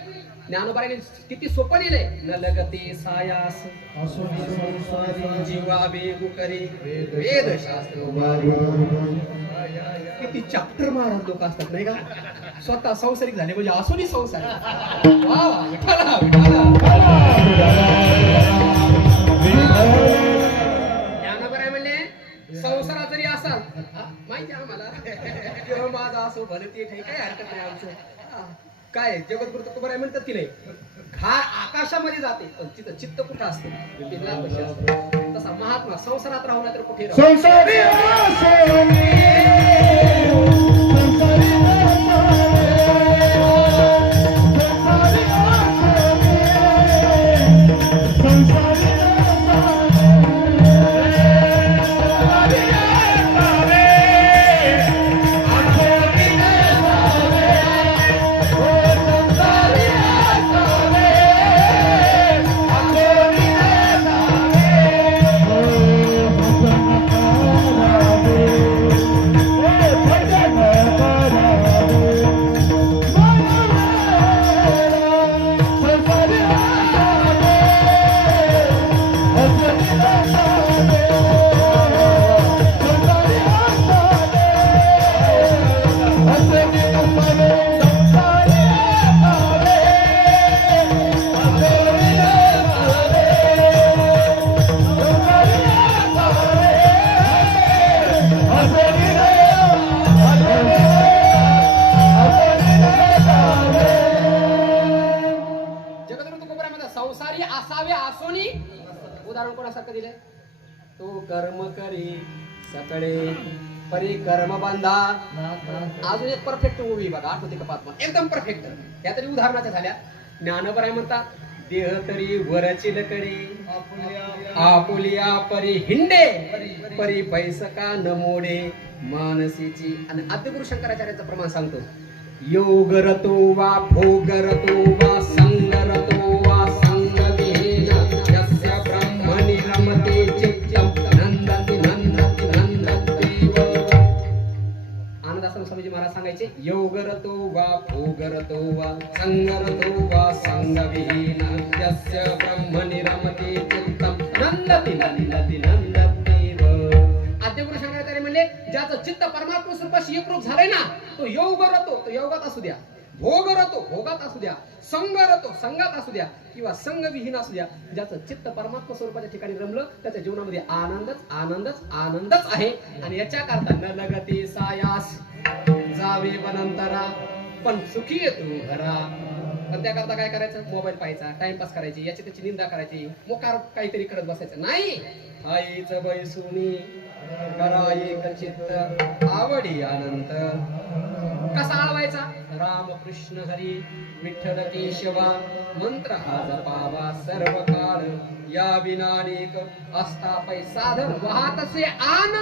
ज्ञानोबाने किती सोपं लिहिलंय, न लगते सायास असुनी संसारी जीवा बेगु करे वेद वेद शास्त्र वारी. किती चॅप्टर महाराज लोक असतात नाही का, स्वतः संसारिक झाले म्हणजे असुनी संसारिक. वा वा, विठाला विठाला. ज्ञानोबा म्हणले संसारात जरी असाल माहिती आहे आम्हाला, तेव्हा माझा असो भले ते ठीक, काय हरकत नाही आमचं. काय जगद्गुरु तुकोबाराय म्हणतात की नाही, घार आकाशामध्ये जाते पण तिथं चित्त कुठं असतं, ते नापाशी असतं. तसा महात्मा संसारात राहू नाही तर कुठे राहू. संसारी असुनी संसारी संसारी असावे असोनी. उदाहरण कोणासारखं दिलंय, तो कर्म करी सकळे परी कर्म बांधा. अजून एक परफेक्ट मूवी बघा, आठवते का पाच, एकदम परफेक्ट. या तरी उदाहरणाच्या झाल्या. ज्ञानोबा म्हणतात, देह तरी वरची लकडे आपुलिया परी हिंडे परी पैसका न मोडे मानसीची. आणि आद्यगुरु शंकराचार्याचं प्रमाण सांगतो, योग रतो वा भोग रतो वा संग रतो वा संगविहीन यस्य ब्रह्मणि रमते चित्तं नंदति नंदति नंदतीव. आनंदाश्रम स्वामीजी महाराज सांगायचे, योग रतो वा भोग रतो वा संग रतो वा संगविहीन यस्य ब्रह्मणि रमते चित्तं नंदति नंदति नंदतीव. आद्यगुरु शंकराचार्य म्हणले, ज्याचं चित्त परमात्मा स्वरूपाशी एकरूप झालंय ना, तो योग रतो, तो योगात असू द्या, भोग रतो भोगात असू द्या, संग रतो संगात असू द्या, किंवा संग विहीन असू द्या, ज्याचं चित्त परमात्मा स्वरूपाच्या ठिकाणी रमलं त्याच्या जीवनामध्ये आनंदच आनंदच आनंदच आहे. आणि याच्या करता न लगते सायास जावे वनंतरा पण सुखी येतो घरा. पण त्याकरता काय करायचं, मोबाईल पाहायचा, टाइमपास करायची, याची त्याची निंदा करायची, मोकार काहीतरी करत बसायचं नाही. आईच बैसुनी करा एक चित्त आवडी अनंत. कसा आळवायचा, राम कृष्ण हरी विठ्ठल केशवा मंत्र हा जपावा सर्व काळ या विनानिक असता साधन वाहतसे आन.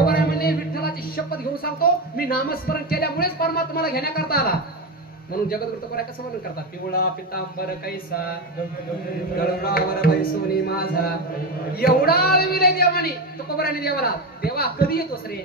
म्हणजे विठ्ठलाची शपथ घेऊन सांगतो, मी नामस्मरण केल्यामुळेच परमात्माला घेण्याकरता आला. म्हणून जगद्गुरु तुकोबाराय कसं वर्णन करतात, पिवळा पितांबर कैसा गळुरावर बैसोनी माझा. एवढा विलय देवानी तुकोबारायने देवाला, देवा कधी येतोस रे,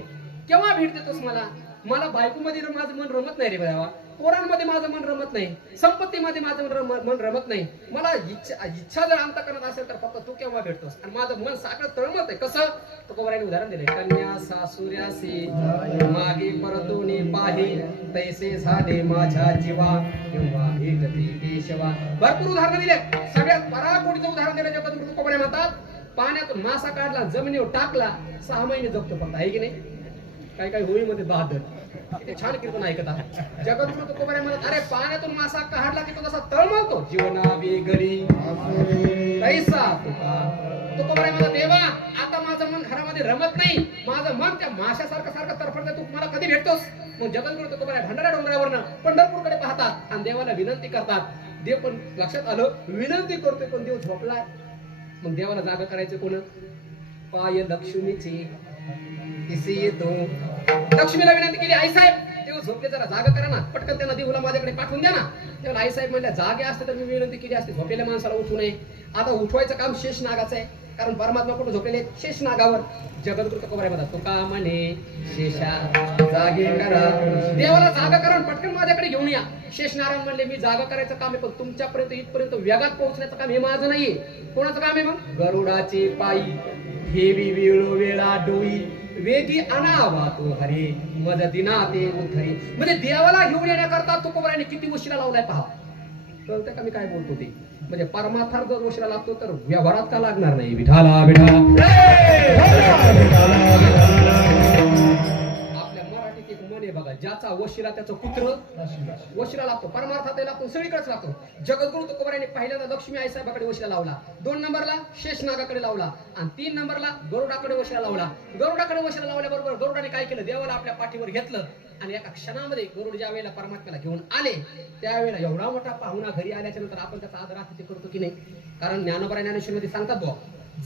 केव्हा भेट देतोस मला. मला बायकोमध्ये माझं मन रमत नाही रे देवा, पोरांमध्ये माझं मन रमत नाही, संपत्तीमध्ये माझं मन रमत नाही. मला इच्छा जर अंत करत असेल तर फक्त तू केव्हा भेटतोस. आणि माझं मन साखर तळमत आहे. कसं, तुकोबारायने उदाहरण दिले, कन्या सासुर्यासी मागे परतोनी पाही तैसे झाले माझ्या जीवा केव्हा भेटती केशवा. भरपूर उदाहरण दिले, सगळ्यात पराकोटीचं उदाहरण दिलं जगद्गुरु तुकोबाराय म्हणतात, पाण्यातून मासा काढला, जमिनीवर टाकला, 6 महिने जगतो फक्त, आहे की नाही. काही काही होळीमध्ये बहादर किती छान कीर्तन ऐकत आहे. जगद्गुरु तुकोबाराय म्हणतात, अरे पाण्यातून मासा काढला की तो कसा तळमळतो, जीवना वेगळी तैसा तुका. तुकोबाराय म्हणतात, देवा आता माझं मन घरामध्ये रमत नाही, माझं मन त्या माशासारखं सारखं तरफडतं, तू मला कधी भेटतोस. मग जगद्गुरु तुकोबाराय भंडारा डोंगरावरनं पंढरपूरकडे पाहतात आणि देवाला विनंती करतात. देव पण लक्षात आलं, विनंती करतोय पण देव झोपलाय. मग देवाला जागा करायचं कोण, पाय लक्ष्मीची तिसे येतो. लक्ष्मीला विनंती केली, आई साहेब देव झोपले, जरा जागा करा ना, पटकन त्यांना देऊला माझ्याकडे पाठवून द्या ना. तेव्हा आई साहेब म्हणल्या, जागे असते तर मी विनंती केली असते, झोपलेल्या माणसाला उठू नये. आता उठवायचं काम शेष नागाचं आहे. कारण परमात्मा कुठे झोपलेले आहेत? शेष नागावर. जगद्गुरु तुकोबाराय म्हणतात तुका म्हणे शेषा जागे करा. देवाला जागा करा आणि पटकन माझ्याकडे घेऊन या. शेष नारायण म्हणले मी जागा करायचं काम आहे, पण तुमच्यापर्यंत इथपर्यंत वेगात पोहोचण्याचं काम हे माझं नाहीये. कोणाचं काम आहे मग? गरुडाचे पायी हेवी वेळोवेळा डोई वेगी अनावा तो हरे मदतीना ते उद्धरे. म्हणजे देवाला घेऊन येण्याकरता तुकोबारायने किती वशिला लावलाय पहा. कळतं का मी काय बोलतो ते? म्हणजे परमार्थात जर वशिला लागतो तर व्यवहारात का लागणार नाही? विठाला विठाला. आपल्या मराठीत एक म्हण आहे बघा, ज्याचा वशिला त्याचं कुत्र वशिला लागतो. परमार्थात लागतो, सगळीकडेच लागतो. जगद्गुरु तुकोबारायने पहिल्यांदा लक्ष्मी आई साहेबाकडे वशिला लावला, 2 नंबरला शेषनागाकडे लावला आणि 3 नंबरला गरुडाकडे वशिला लावला. गरुडाकडे वशिला लावल्याबरोबर गरुडाने काय केलं? देवाला आपल्या पाठीवर घेतलं आणि एका क्षणामध्ये गरुड ज्या वेळेला परमात्म्याला घेऊन आले त्यावेळेला एवढा मोठा पाहुणा घरी आल्याच्या नंतर आपण त्याचा आदर अतिथी करतो की नाही? कारण ज्ञानोबा ज्ञानेश्वरीमध्ये सांगतात बुवा,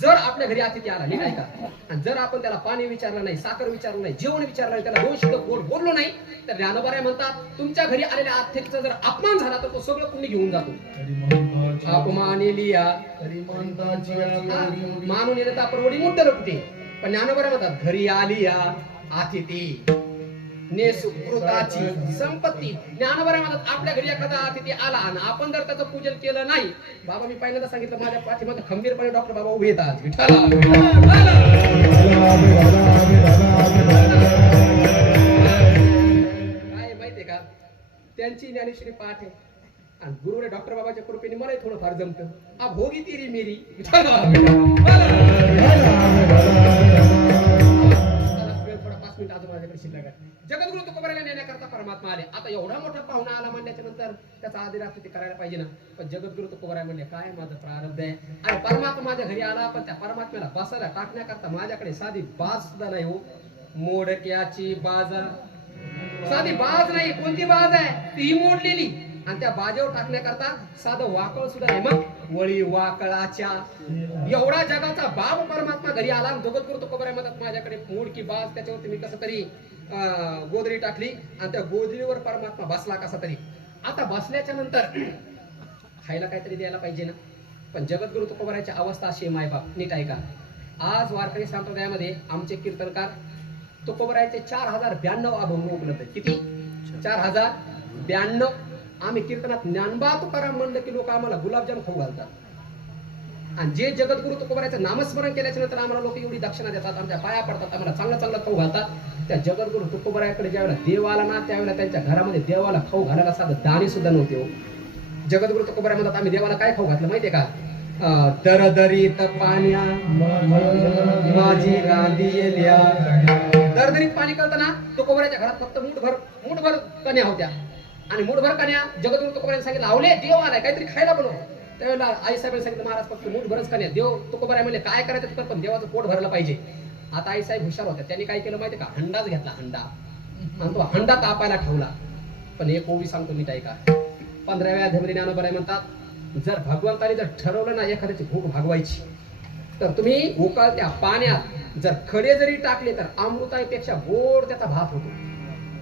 जर आपल्या घरी अतिथी आला नाही का, आणि जर आपण त्याला पाणी विचारलं नाही, साखर विचारलं नाही, जेवण विचारलं नाही, त्याला 2 शब्द गोड बोललो नाही, तर ज्ञानोबा म्हणतात तुमच्या घरी आलेल्या अतिथीचा जर अपमान झाला तर तो सगळं पुण्य घेऊन जातो. अपमाने लिया मानून येत आपण वडी मुद्दा रखते. पण ज्ञानोबा म्हणतात घरी आली या अतिथी ने सुकृताची संपत्ती. ज्ञानोबा म्हणतात आपल्या घरी एखादा अतिथी आला आणि आपण जर त्याचं पूजन केलं नाही, बाबा मी पहिल्यांदा सांगितलं माझ्या पाठीमध्ये खंबीरपणे डॉक्टर बाबा उभे येतात. काय माहितीये का, त्यांची ज्ञानेश्वरी पाठ आहे आणि गुरुने डॉक्टर बाबाच्या कृपेने मलाही थोडं फार जमतं. अब होगी तेरी मेरी. जगद्गुरु तुकोबारायला नेण्याकरता परमात्मा आले. आता एवढा मोठा पाहुणा आला म्हणल्याच्या नंतर त्याचा आदर अतिथी करायला पाहिजे ना. पण जगद्गुरु तुकोबाराय म्हणले काय माझं प्रारब्ध आहे. आणि परमात्मा माझ्या घरी आला, पण त्या परमात्म्याला बसायला टाकण्याकरता माझ्याकडे साधी बाज सुद्धा नाही हो. मोडक्याची बाजा, साधी बाज नाही. कोणती बाज आहे? ती मोडलेली. आणि त्या बाजेवर टाकण्याकरता साधं वाकळ सुद्धा नाही. मग वळी वाकळाच्या एवढा जगाचा बाप परमात्मा घरी आला. जगद्गुरु तुकोबाराय म्हणतात माझ्याकडे मोडकी बाज, त्याच्यावरती मी कसं तरी गोदरी टाकली आणि त्या गोदरीवर परमात्मा बसला कसा तरी. आता बसल्याच्या नंतर खायला काहीतरी द्यायला पाहिजे ना. पण जगद्गुरु तुकोबारायची अवस्था अशी आहे मायबाप, नीट ऐका. आज वारकरी संप्रदायामध्ये आमचे कीर्तनकार तुकोबारायचे 4092 अभंग उपलब्ध आहेत. किती? 4092. आम्ही कीर्तनात ज्ञानबा तुकाराम म्हणलं की लोक आम्हाला गुलाबजाम खाऊ घालतात. आणि जे जगद्गुरु तुकोबारायचं नामस्मरण केल्याच्या नंतर आम्हाला लोक एवढी दक्षिणा देतात, आमच्या पाया पडतात, आम्हाला चांगलं चांगलं खाऊ घालतात. त्या जगद्गुरु तुकोबारायकडे ज्यावेळेला देव आला ना, त्यावेळेला त्यांच्या घरामध्ये देवाला खाऊ घालायला साधं दाणी सुद्धा नव्हते हो. जगद्गुरु तुकोबाराय म्हणतात आम्ही देवाला काय खाऊ घातलं माहितीये का? दरदरीत पाण्या माझी रांदियल्या. दरदरीत पाणी कळताना तुकोबारायच्या घरात फक्त मूठभर कन्या होत्या. आणि मूठभर कन्या जगद्गुरु तुकोबारायने सांगितलं आवले देव आलाय काहीतरी खायला बनव. त्यावेळेला आई साहेबांनी सांगितलं महाराज फक्त मूठभरच कन्या. देव तुकोबाराय म्हणले काय करायचं तर, पण देवाचं पोट भरलं पाहिजे. आता आई साहेब हुशार होत्या, त्यांनी काय केलं माहितीये का? हंडाच घेतला, हंडा. आणि तो हंडा तापायला ठेवला. पण एक ओवी सांगतो नीट ऐका. 15व्या अध्यायामध्ये ज्ञानोबा म्हणतात जर भगवंताने जर ठरवलं ना एखाद्याची भूक भागवायची, तर तुम्ही उकळत्या पाण्यात जर खडे जरी टाकले तर अमृतापेक्षा गोड त्याचा भात होतो.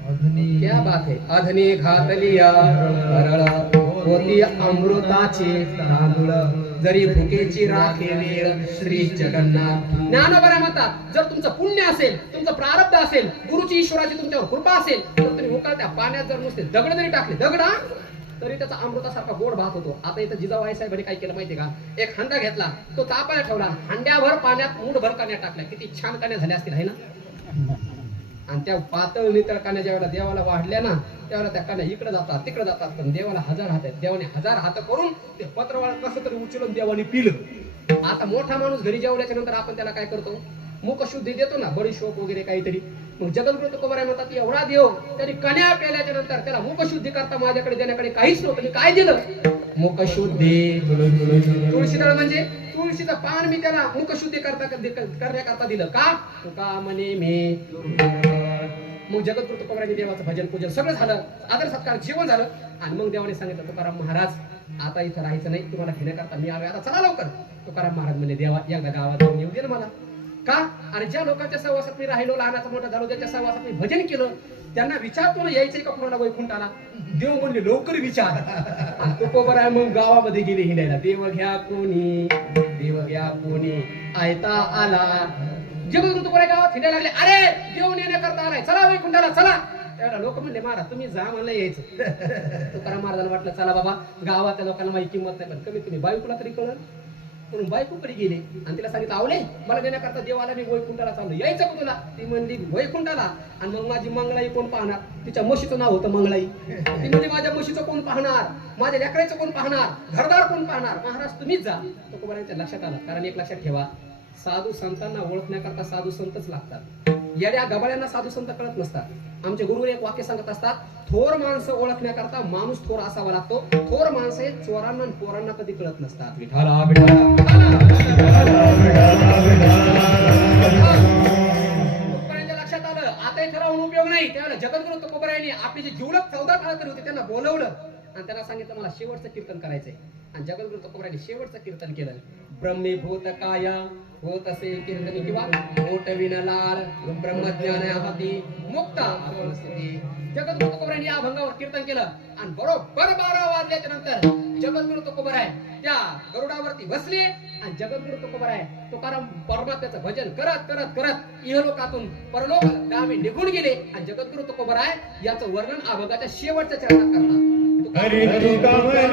क्या बात है. अधने घातलिया रळ होती अमृताचे तांदूळ, जरी भुकेची राखे वेळ श्री जगन्नाथ. ज्ञानोबा म्हणतात जर तुमचं पुण्य असेल, तुमचं प्रारब्ध असेल, गुरुची ईश्वराची तुमच्यावर कृपा असेल, तर तुम्ही उकळत्या पाण्यात जर नुसते दगड जरी टाकले, दगडा तरी त्याचा अमृतासारखा गोड भात होतो. आता इथं जिजाऊ आई साहेबांनी काय केलं माहितीये का? एक हंडा घेतला, तो तापायला ठेवला, हंड्याभर पाण्यात मूठभर कण्या टाकल्या. किती छान कण्या झाल्या असतील आहे ना. आणि त्या पातळ नितळ कण्या ज्यावेळेला देवाला वाढल्या ना, त्यावेळेला त्या कण्या इकडे जातात तिकडे जातात. पण देवाला 1000 हात आहेत. देवाने 1000 हात करून ते पत्रवाळ कसं तरी उचलून देवाने पिलं. आता मोठा माणूस घरी जेवल्याच्या नंतर आपण त्याला काय करतो? मुखशुद्धी देतो ना, बडीशोप वगैरे काहीतरी. मग जगद्गुरु तुकोबाराय म्हणतात एवढा देव त्यांनी कण्या प्याल्याच्या नंतर त्याला मुखशुद्धी करता माझ्याकडे देण्याकडे काहीच नव्हतं. मी काय दिलं? मुखशुद्धी. तुळशी दळ म्हणजे तुळशीचं पान मी त्याला मुखशुद्धी करण्याकरता दिलं. का? तुका म्हणे मी. मग जगद्गुरु तुकोबारायने देवाचं भजन पूजन सगळं झालं, आदर सत्कार जेवण झालं. आणि मग देवाने सांगितलं तुकाराम महाराज आता इथं राहायचं नाही, तुम्हाला घेण्याकरता मी आलोय, आता चला लवकर. तुकाराम महाराज म्हणले देवा एकदा गावात जाऊन येऊ दे ना मला. का? आणि ज्या लोकांच्या सहवासात मी राहिलो, लहानाचा मोठा झालो, ज्याच्या सहवासात मी भजन केलं, त्यांना विचारतो ना यायचंय का कोणाला वैकुंठाला. देव म्हणले लवकर विचार. आणि तुकोबर आहे मग गावामध्ये गेले हिंडायला. देव घ्या कोणी, देव घ्या कोणी, आयता आला. जगद्गुरु तुकोबर गावात हिंडायला लागले. अरे देव नेण्याकरता आलाय, चला वैकुंठाला चला. त्यावेळेला लोक म्हणले महाराज तुम्ही जा म्हणलं यायचं. तुकाराम महाराजांना वाटलं चला बाबा गावातल्या लोकांना माझी किंमत नाही, पण कमीत कमी बायकोला तरी कळलं. म्हणून बायकोकडे गेले आणि तिला सांगितलं आवले मला देण्याकरता देवाला मी वैकुंठाला चाललो, यायचं का तुला. ती म्हणली वैकुंठाला. आणि मग माझी मंगळाई कोण पाहणार. तिच्या म्हशीचं नाव होतं मंगळाई. ती म्हणजे माझ्या म्हशीचं कोण पाहणार, माझ्या लेकराचं कोण पाहणार, घरदार कोण पाहणार. महाराज तुम्हीच जा. तुकोबारांच्या लक्षात आलं. कारण एक लक्षात ठेवा, साधू संतांना ओळखण्याकरता साधू संतच लागतात. येड्या गबाळ्यांना साधू संत कळत नसतात. आमचे गुरु एक वाक्य सांगत असतात, थोर माणसं ओळखण्याकरता माणूस थोर असावा लागतो. थोर माणसं हे चोरांना आणि पोरांना कधी कळत नसतात. विठाला विठाला तुकोबारांच्या लक्षात आलं आता इथे राहून उपयोग नाही. त्यावेळेला जगद्गुरु तुकोबारायांनी आपली जी जिवलग 14 काळातरी होते त्यांना बोलवलं आणि त्यांना सांगितलं मला शेवटचं कीर्तन करायचंय. आणि जगद्गुरु तुकोबारायांनी शेवटचं कीर्तन केलं. ब्रह्मीभूत काया होत असेल कीर्तनी किंवा ओट विन लाल ब्रह्मज्ञान हाती मुक्ता स्थिती. जगद्गुरु तुकोबारायांनी या अभंगावर कीर्तन केलं. आणि बरोबर 12 वाजल्याच्या नंतर जगद्गुरु तुकोबाराय त्या गरुडावरती बसले आणि जगद्गुरु तुकोबाराय तुकाराम परमात्म्याचं भजन करत करत करत इहलोकातून परलोक गावी निघून गेले. आणि जगद्गुरु तुकोबाराय याचं वर्णन अभंगाच्या शेवटच्या चरणात करतात. हरी तुका वा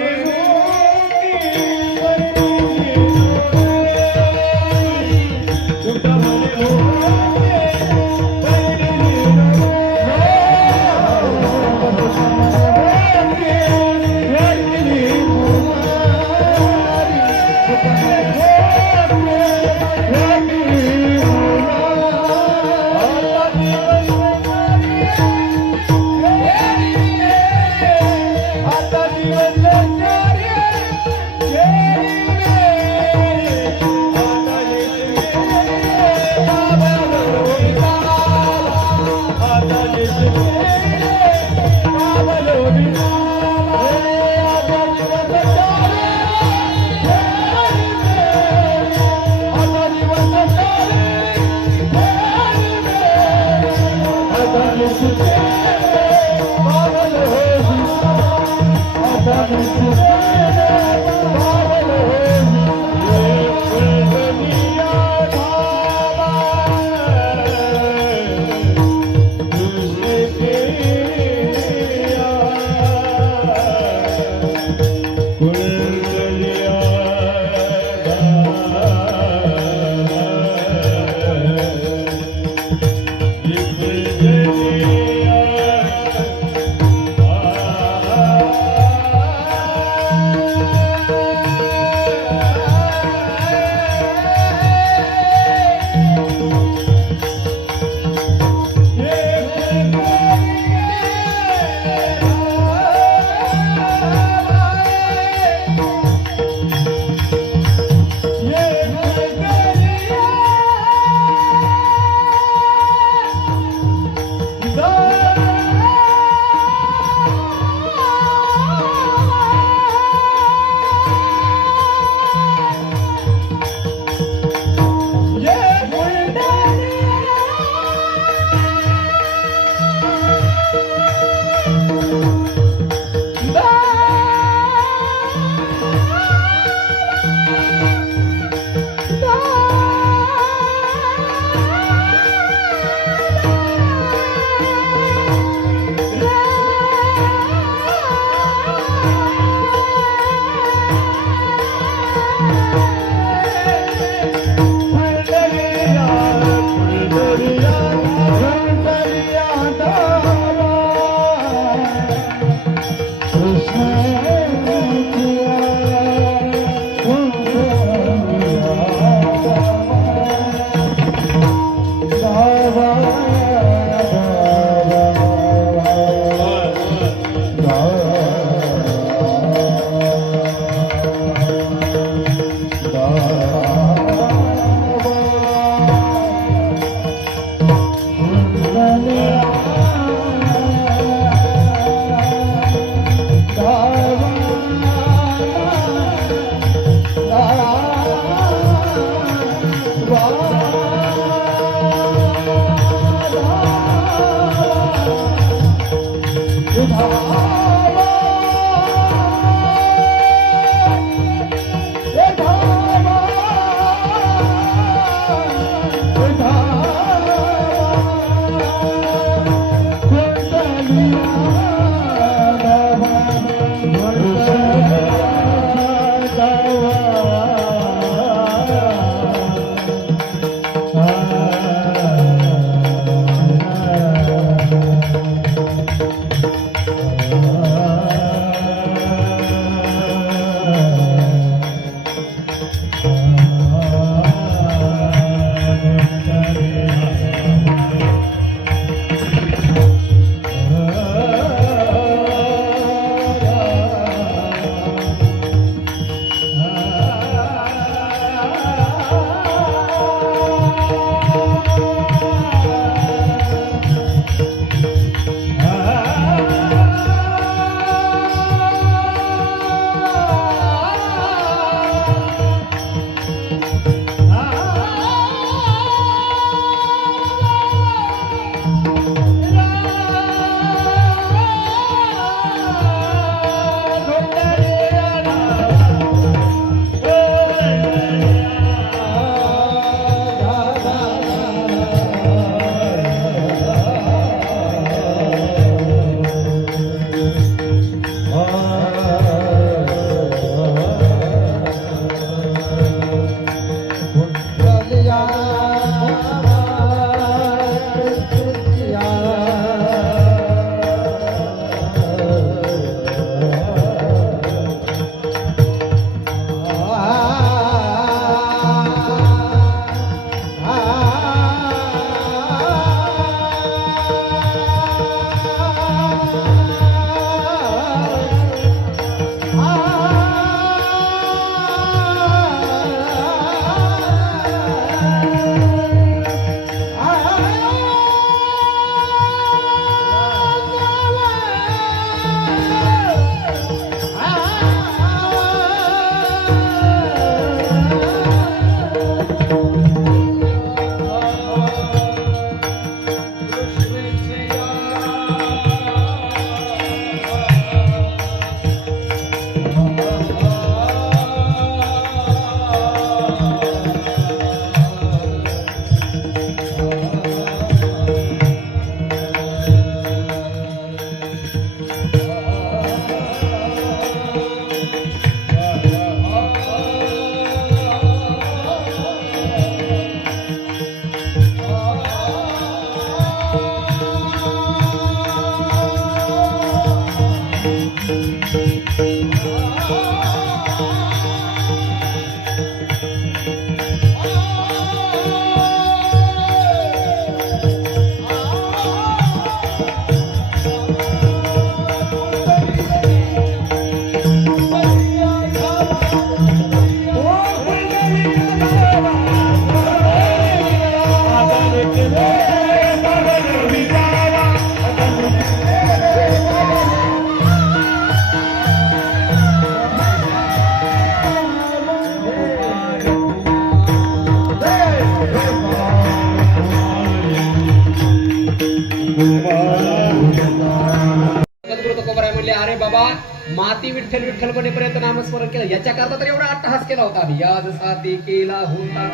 माती विठ्ठल विठ्ठल बनेपर्यंत नामस्मरण केलं. याच्याकरता तर एवढा अट्टहास केला होता आम्ही. याद साथी केला होता.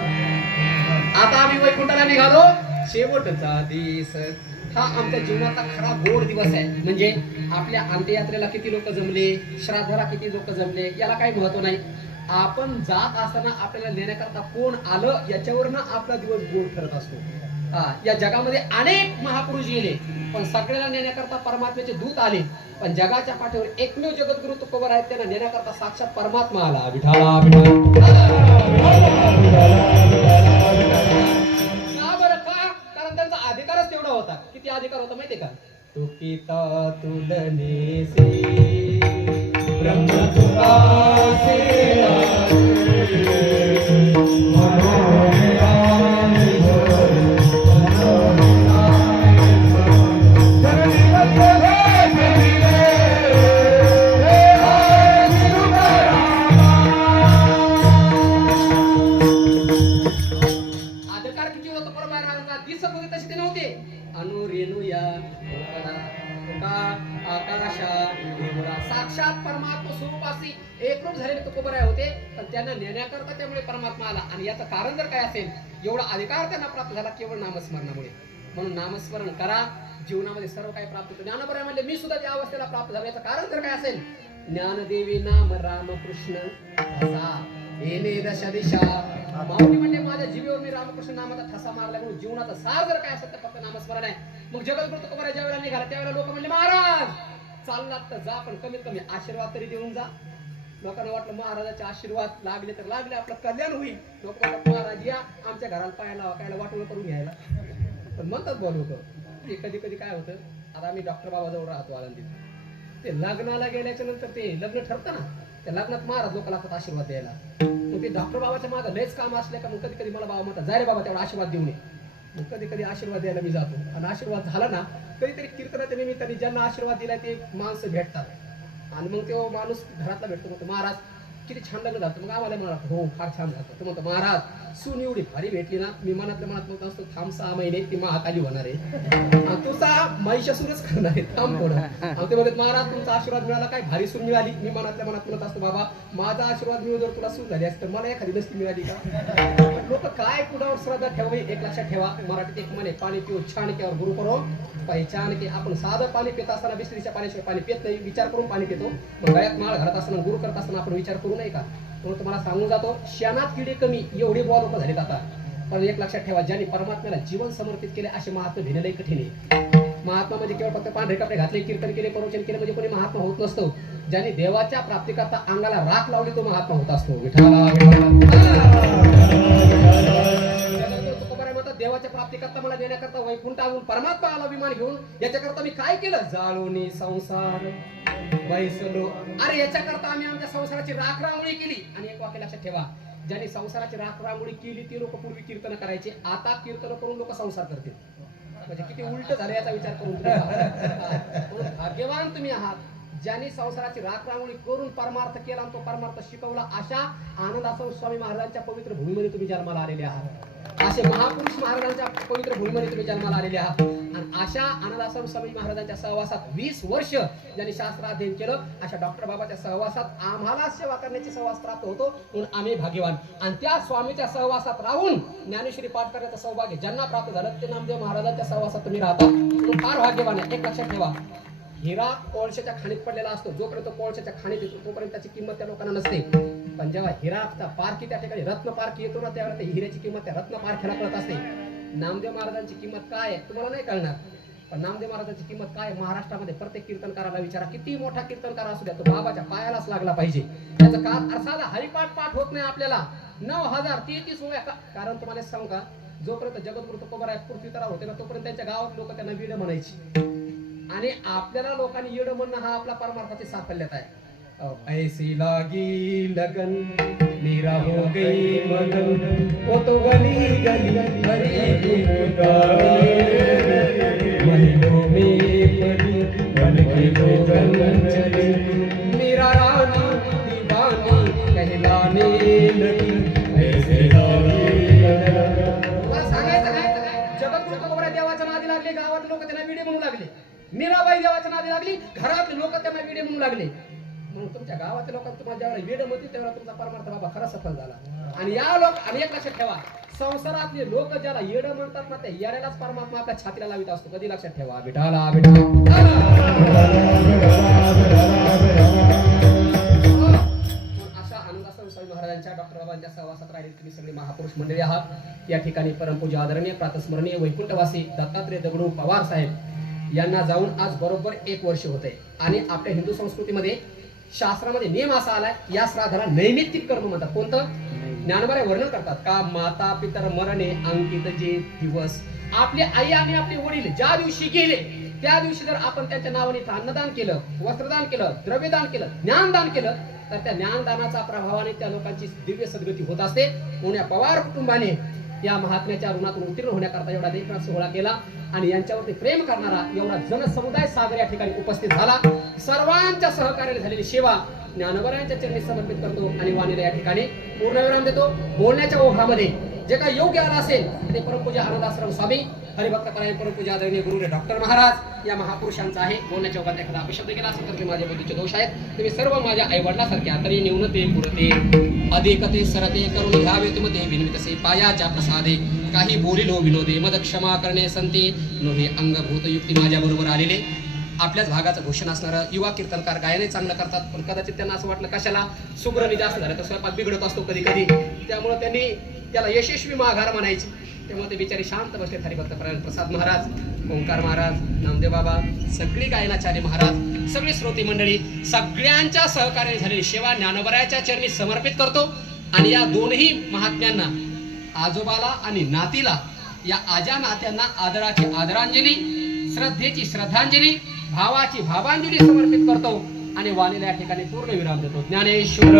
आता आम्ही वैकुंठाला निघालो. शेवटचा दिवस हा आमच्या जीवनाचा खरा गोड दिवस आहे. म्हणजे आपल्या अंत्ययात्रेला किती लोक जमले, श्राद्धाला किती लोक जमले, याला काही महत्व नाही. आपण जात असताना आपल्याला नेण्याकरता कोण आलं याच्यावरनं आपला दिवस गोड ठरत असतो. या जगामध्ये अनेक महापुरुष गेले, पण सगळ्याला नेण्याकरता परमात्म्याचे दूत आले. पण जगाच्या पाठीवर एकमेव जगद्गुरु तुकोबर आहेत, त्यांना नेण्याकरता साक्षात परमात्मा आला. विठाला कारण त्यांचा अधिकारच तेवढा होता. किती अधिकार होता माहितीये का? तू पिता तुलने से ब्रह्म तुकासे साक्षात परमात्मा स्वरूपाशी एकरूप झालेले तुकोबराय होते. पण त्यांना नेण्याकरता त्यामुळे परमात्मा आला. आणि याचं कारण जर काय असेल, एवढा अधिकार त्यांना प्राप्त झाला केवळ नामस्मरणामुळे. म्हणून नामस्मरण करा, जीवनामध्ये सर्व काही प्राप्त होतं. ज्ञानोबराय म्हणले मी सुद्धा त्या अवस्थेला प्राप्त झालो. याचं कारण जर काय असेल, ज्ञानदेवी नाम रामकृष्ण ठसा येणे दश दिशा. माऊली म्हणले माझ्या जीवेवर मी रामकृष्ण नामाचा ठसा मारला. म्हणून जीवनाचा सार जर काय असेल तर फक्त नामस्मरण आहे. मग जगद्गुरु तुकोबराय ज्या वेळेला निघाला त्यावेळेला लोक म्हणले महाराज चाललात तर जा, पण कमीत कमी आशीर्वाद तरी देऊन जा. लोकांना वाटलं महाराजाचे आशीर्वाद लागले तर लागले, आपलं कल्याण होईल. लोक म्हणतात महाराज या आमच्या घराला पायाला कायला वाटून करून घ्यायला. पण म्हणतात बघ लोक. कधी कधी काय होतं, आता आम्ही डॉक्टर बाबाजवळ राहतो आळंदीत. ते लग्नाला गेल्याच्या नंतर ते लग्न ठरतं ना, त्या लग्नात महाराज लोक लागतात आशीर्वाद द्यायला. मग ते डॉक्टर बाबाच्या मागं लयच काम असल्या का मग कधी कधी मला बाबा म्हणतात जा रे बाबा तेवढा आशीर्वाद देऊ नये. मग कधी कधी आशीर्वाद द्यायला मी जातो. आणि आशीर्वाद झाला ना, कधीतरी कीर्तनाच्या निमित्ताने ज्यांना आशीर्वाद दिला ते माणसं भेटतात. आणि मग तो माणूस घरातला भेटतो, म्हणतो महाराज किती छान लग्न झालं. मग आम्हाला म्हणत हो फार छान झालं. तो म्हणतो महाराज सून एवढी भारी भेटली ना, मी मनातल्या मनात म्हणत असतो थांब 6 महिने ती महाकाली होणार आहे. तुझा महिषासूरच करणार आहे, थांब थोडं. आणि ते म्हणत महाराज तुमचा आशीर्वाद मिळाला, काय भारी सून मिळाली. मी मनातल्या मनात म्हणत असतो बाबा माझा आशीर्वाद मिळून जर तुला सून झाली असतं मला एखादी नसती मिळाली का. लोक काय कुणावर श्रद्धा ठेवावी एक लक्षात ठेवा. मराठीत एक म्हणे पाणी पिऊ छान केवर गुरु करो पहिचान की. आपण साधं पाणी पित असताना बिसरीच्या पाण्याशिवाय पाणी पित नाही, विचार करून पाणी पितो. मग गळ्यात माळ घालत असताना गुरु करत असताना आपण विचार करू नये का. म्हणून तुम्हाला सांगून जातो शेणात किडे कमी एवढे बोल लोक झालेत आता. पण एक लक्षात ठेवा ज्यांनी परमात्म्याला जीवन समर्पित केले असे महात्मा भेटले कठीण आहे. महात्मा म्हणजे केवळ फक्त पांढरे कपडे घातले, कीर्तन केले, प्रवचन केले म्हणजे कोणी महात्मा होत नसतो. ज्यांनी देवाच्या प्राप्तीकरता अंगाला राख लावली तो महात्मा होत असतो. देवाच्या प्राप्तीकरता मला देण्याकरता वैकुंठाहून परमात्मा आला विमान घेऊन. याच्याकरता मी काय केलं, जाळोनी संसार बैसलो. अरे याच्याकरता आम्ही आमच्या संसाराची राख रांगोळी केली. आणि एक वाक्य लक्षात ठेवा, ज्यांनी संसाराची राख रांगोळी केली ती लोक पूर्वी कीर्तन करायचे, आता कीर्तन करून लोक संसार करतील. म्हणजे किती उलट झालं याचा विचार करून भाग्यवान तुम्ही आहात ज्यांनी संसाराची राख रांगोळी करून परमार्थ केला आणि तो परमार्थ शिकवला. अशा आनंदासह स्वामी महाराजांच्या पवित्र भूमीमध्ये तुम्ही जन्माला आलेले आहात. असे महापुरुष महाराजांच्या पवित्र भूमीमध्ये तुम्ही जन्माला आलेले आहात. आणि अशा आनंदासह स्वामी महाराजांच्या सहवासात 20 वर्ष ज्यांनी शास्त्राध्ययन केलं, अशा डॉक्टर बाबाच्या सहवासात आम्हाला सेवा करण्याची सहवास प्राप्त होतो. म्हणून आम्ही भाग्यवान. आणि त्या स्वामीच्या सहवासात राहून ज्ञानेश्वरी पाठ करण्याचं सौभाग्य ज्यांना प्राप्त झालं ते नामदेव महाराजांच्या सहवासात तुम्ही राहता. म्हणून फार भाग्यवान आहे. एक लक्षात ठेवा, हिरा कोळशाच्या खाणीत पडलेला असतो. जोपर्यंत कोळशाच्या खाणीत येतो तोपर्यंत त्याची किंमत त्या लोकांना नसते. पण जेव्हा हिराचा पारखी त्या ठिकाणी रत्न पारखी येतो ना, त्यावेळेला त्या हिऱ्याची किंमत त्या रत्न पारख्याला कळत असते. नामदेव महाराजांची किंमत काय आहे तुम्हाला नाही कळणार, पण नामदेव महाराजांची किंमत काय महाराष्ट्रामध्ये प्रत्येक कीर्तनकाराला विचारा. किती मोठा कीर्तनकार असू द्या, तो बाबाच्या पायालाच लागला पाहिजे. त्याचं कारण अर्थाला हरिपाठ पाठ होत नाही आपल्याला 9033 वेळा. कारण तुम्हाला सांगू का, जोपर्यंत जगद्गुरु तुकोबराय पृथ्वीतरावर होते ना, तोपर्यंत त्यांच्या गावात लोक त्यांना वीड म्हणायची. आणि आपल्याला लोकांनी येड म्हणणं हा आपला परमार्थाची साफल्यता आहे. ऐसी लागी लगन मेरा हो गई मगन वो तो गली गली हरी महलों में पड़ी मन की तो गलन चली मेरा रानी दीवानी कहलाने लगी. ऐसे लागी सांगायचं काय, जगद्गुरु तुकोबराय देवाच्या नादी लागले, गावात लोक त्यांना विडे म्हणू लागले. मीराबाई देवाच्या नादी लागली, घरातले लोक त्यांना विडे म्हणू लागले. तुमच्या गावातील लोकांना तुम्हाला ज्यावेळेला वेड म्हणतील त्यावेळेला तुमचा परमार्थ बाबा खरा सफल झाला. आणि या लोक आणि एक लक्षात ठेवा, संसारातले लोक ज्याला येड म्हणतात ना त्या येड्यालाच परमात्मा आपल्या छातीला लावित असतो. कधी लक्षात ठेवा, विठाला विठाला. अशा आनंदासन स्वामी महाराजांच्या डॉक्टर बाबांच्या सहवासात राहिलेली तुम्ही सगळे महापुरुष मंडळी आहात. या ठिकाणी परमपूज्य आदरणीय प्रातस्मरणीय वैकुंठवासी दत्तात्रय दगडू पवार साहेब यांना जाऊन आज बरोबर 1 वर्ष होते. आणि आपल्या हिंदू संस्कृतीमध्ये शास्त्रामध्ये नियम असा आलाय, या श्राद्धाला नैमित्तिक कर्म म्हणतात. कोणतं? ज्ञानोबारे वर्णन करतात का माता पितर मरणे अंकित जे दिवस. आपली आई आणि आपले वडील ज्या दिवशी गेले त्या दिवशी जर आपण त्यांच्या नावाने अन्नदान केलं, वस्त्रदान केलं, द्रव्यदान केलं, ज्ञानदान केलं तर त्या ज्ञानदानाचा प्रभावाने त्या लोकांची दिव्य सद्गती होत असते. म्हणून या पवार कुटुंबाने या महात्म्याच्या ऋणातून उत्तीर्ण होण्याकरता एवढा देखणा सोहळा केला आणि यांच्यावरती प्रेम करणारा एवढा जनसमुदाय सागर या ठिकाणी उपस्थित झाला. सर्वांच्या सहकार्याने झालेली सेवा ज्ञानोबरायांच्या चरणी समर्पित करतो आणि वाणीला या ठिकाणी पूर्णविराम देतो. बोलण्याच्या ओघामध्ये जे काही योग्य आलं असेल ते परमपूज्य आनंदाश्रम स्वामी हरिभक्तपरायण परमपूज्य आदरणीय गुरु डॉक्टर महाराज या महापुरुषांचा आहे. बोलण्याच्या ओघात एखादा अपशब्द केला असेल तर ते माझ्या बुद्धीचे दोष आहेत. तुम्ही सर्व माझ्या आई वडिलांसारख्या तरी न्यूनते पुरते अधिकते सरते करून घ्यावे तुमते विनवितसे पायाच्या प्रसादे काही बोलिलो विनोदे मद क्षमा करणे संती नोहे अंगभूत युक्ती माझ्या बरोबर आलेले आपल्याच भागाचं भूषण असणारं युवा कीर्तनकार गायने चांगलं करतात. पण कदाचित त्यांना असं वाटलं कशाला सुग्रणी जास्त झालं तर स्वयंपाक बिघडत असतो कधी कधी, त्यामुळे त्यांनी त्याला यशस्वी माघार म्हणायची. त्यामुळे ते बिचारी शांत बसले. हरिभक्तपरायण प्रसाद महाराज, ओंकार महाराज, नामदेव बाबा, सगळी गायनाचार्य महाराज, सगळी श्रोती मंडळी सगळ्यांच्या सहकार्याने झालेली सेवा ज्ञानोबरायाच्या चरणी समर्पित करतो. आणि या दोनही महात्म्यांना, आजोबाला आणि नातीला, या आजा नात्यांना आदराची आदरांजली, श्रद्धेची श्रद्धांजली, भावाची भावांजली समर्पित करतो आणि वाणीला या ठिकाणी पूर्ण विराम देतो. ज्ञानेश्वर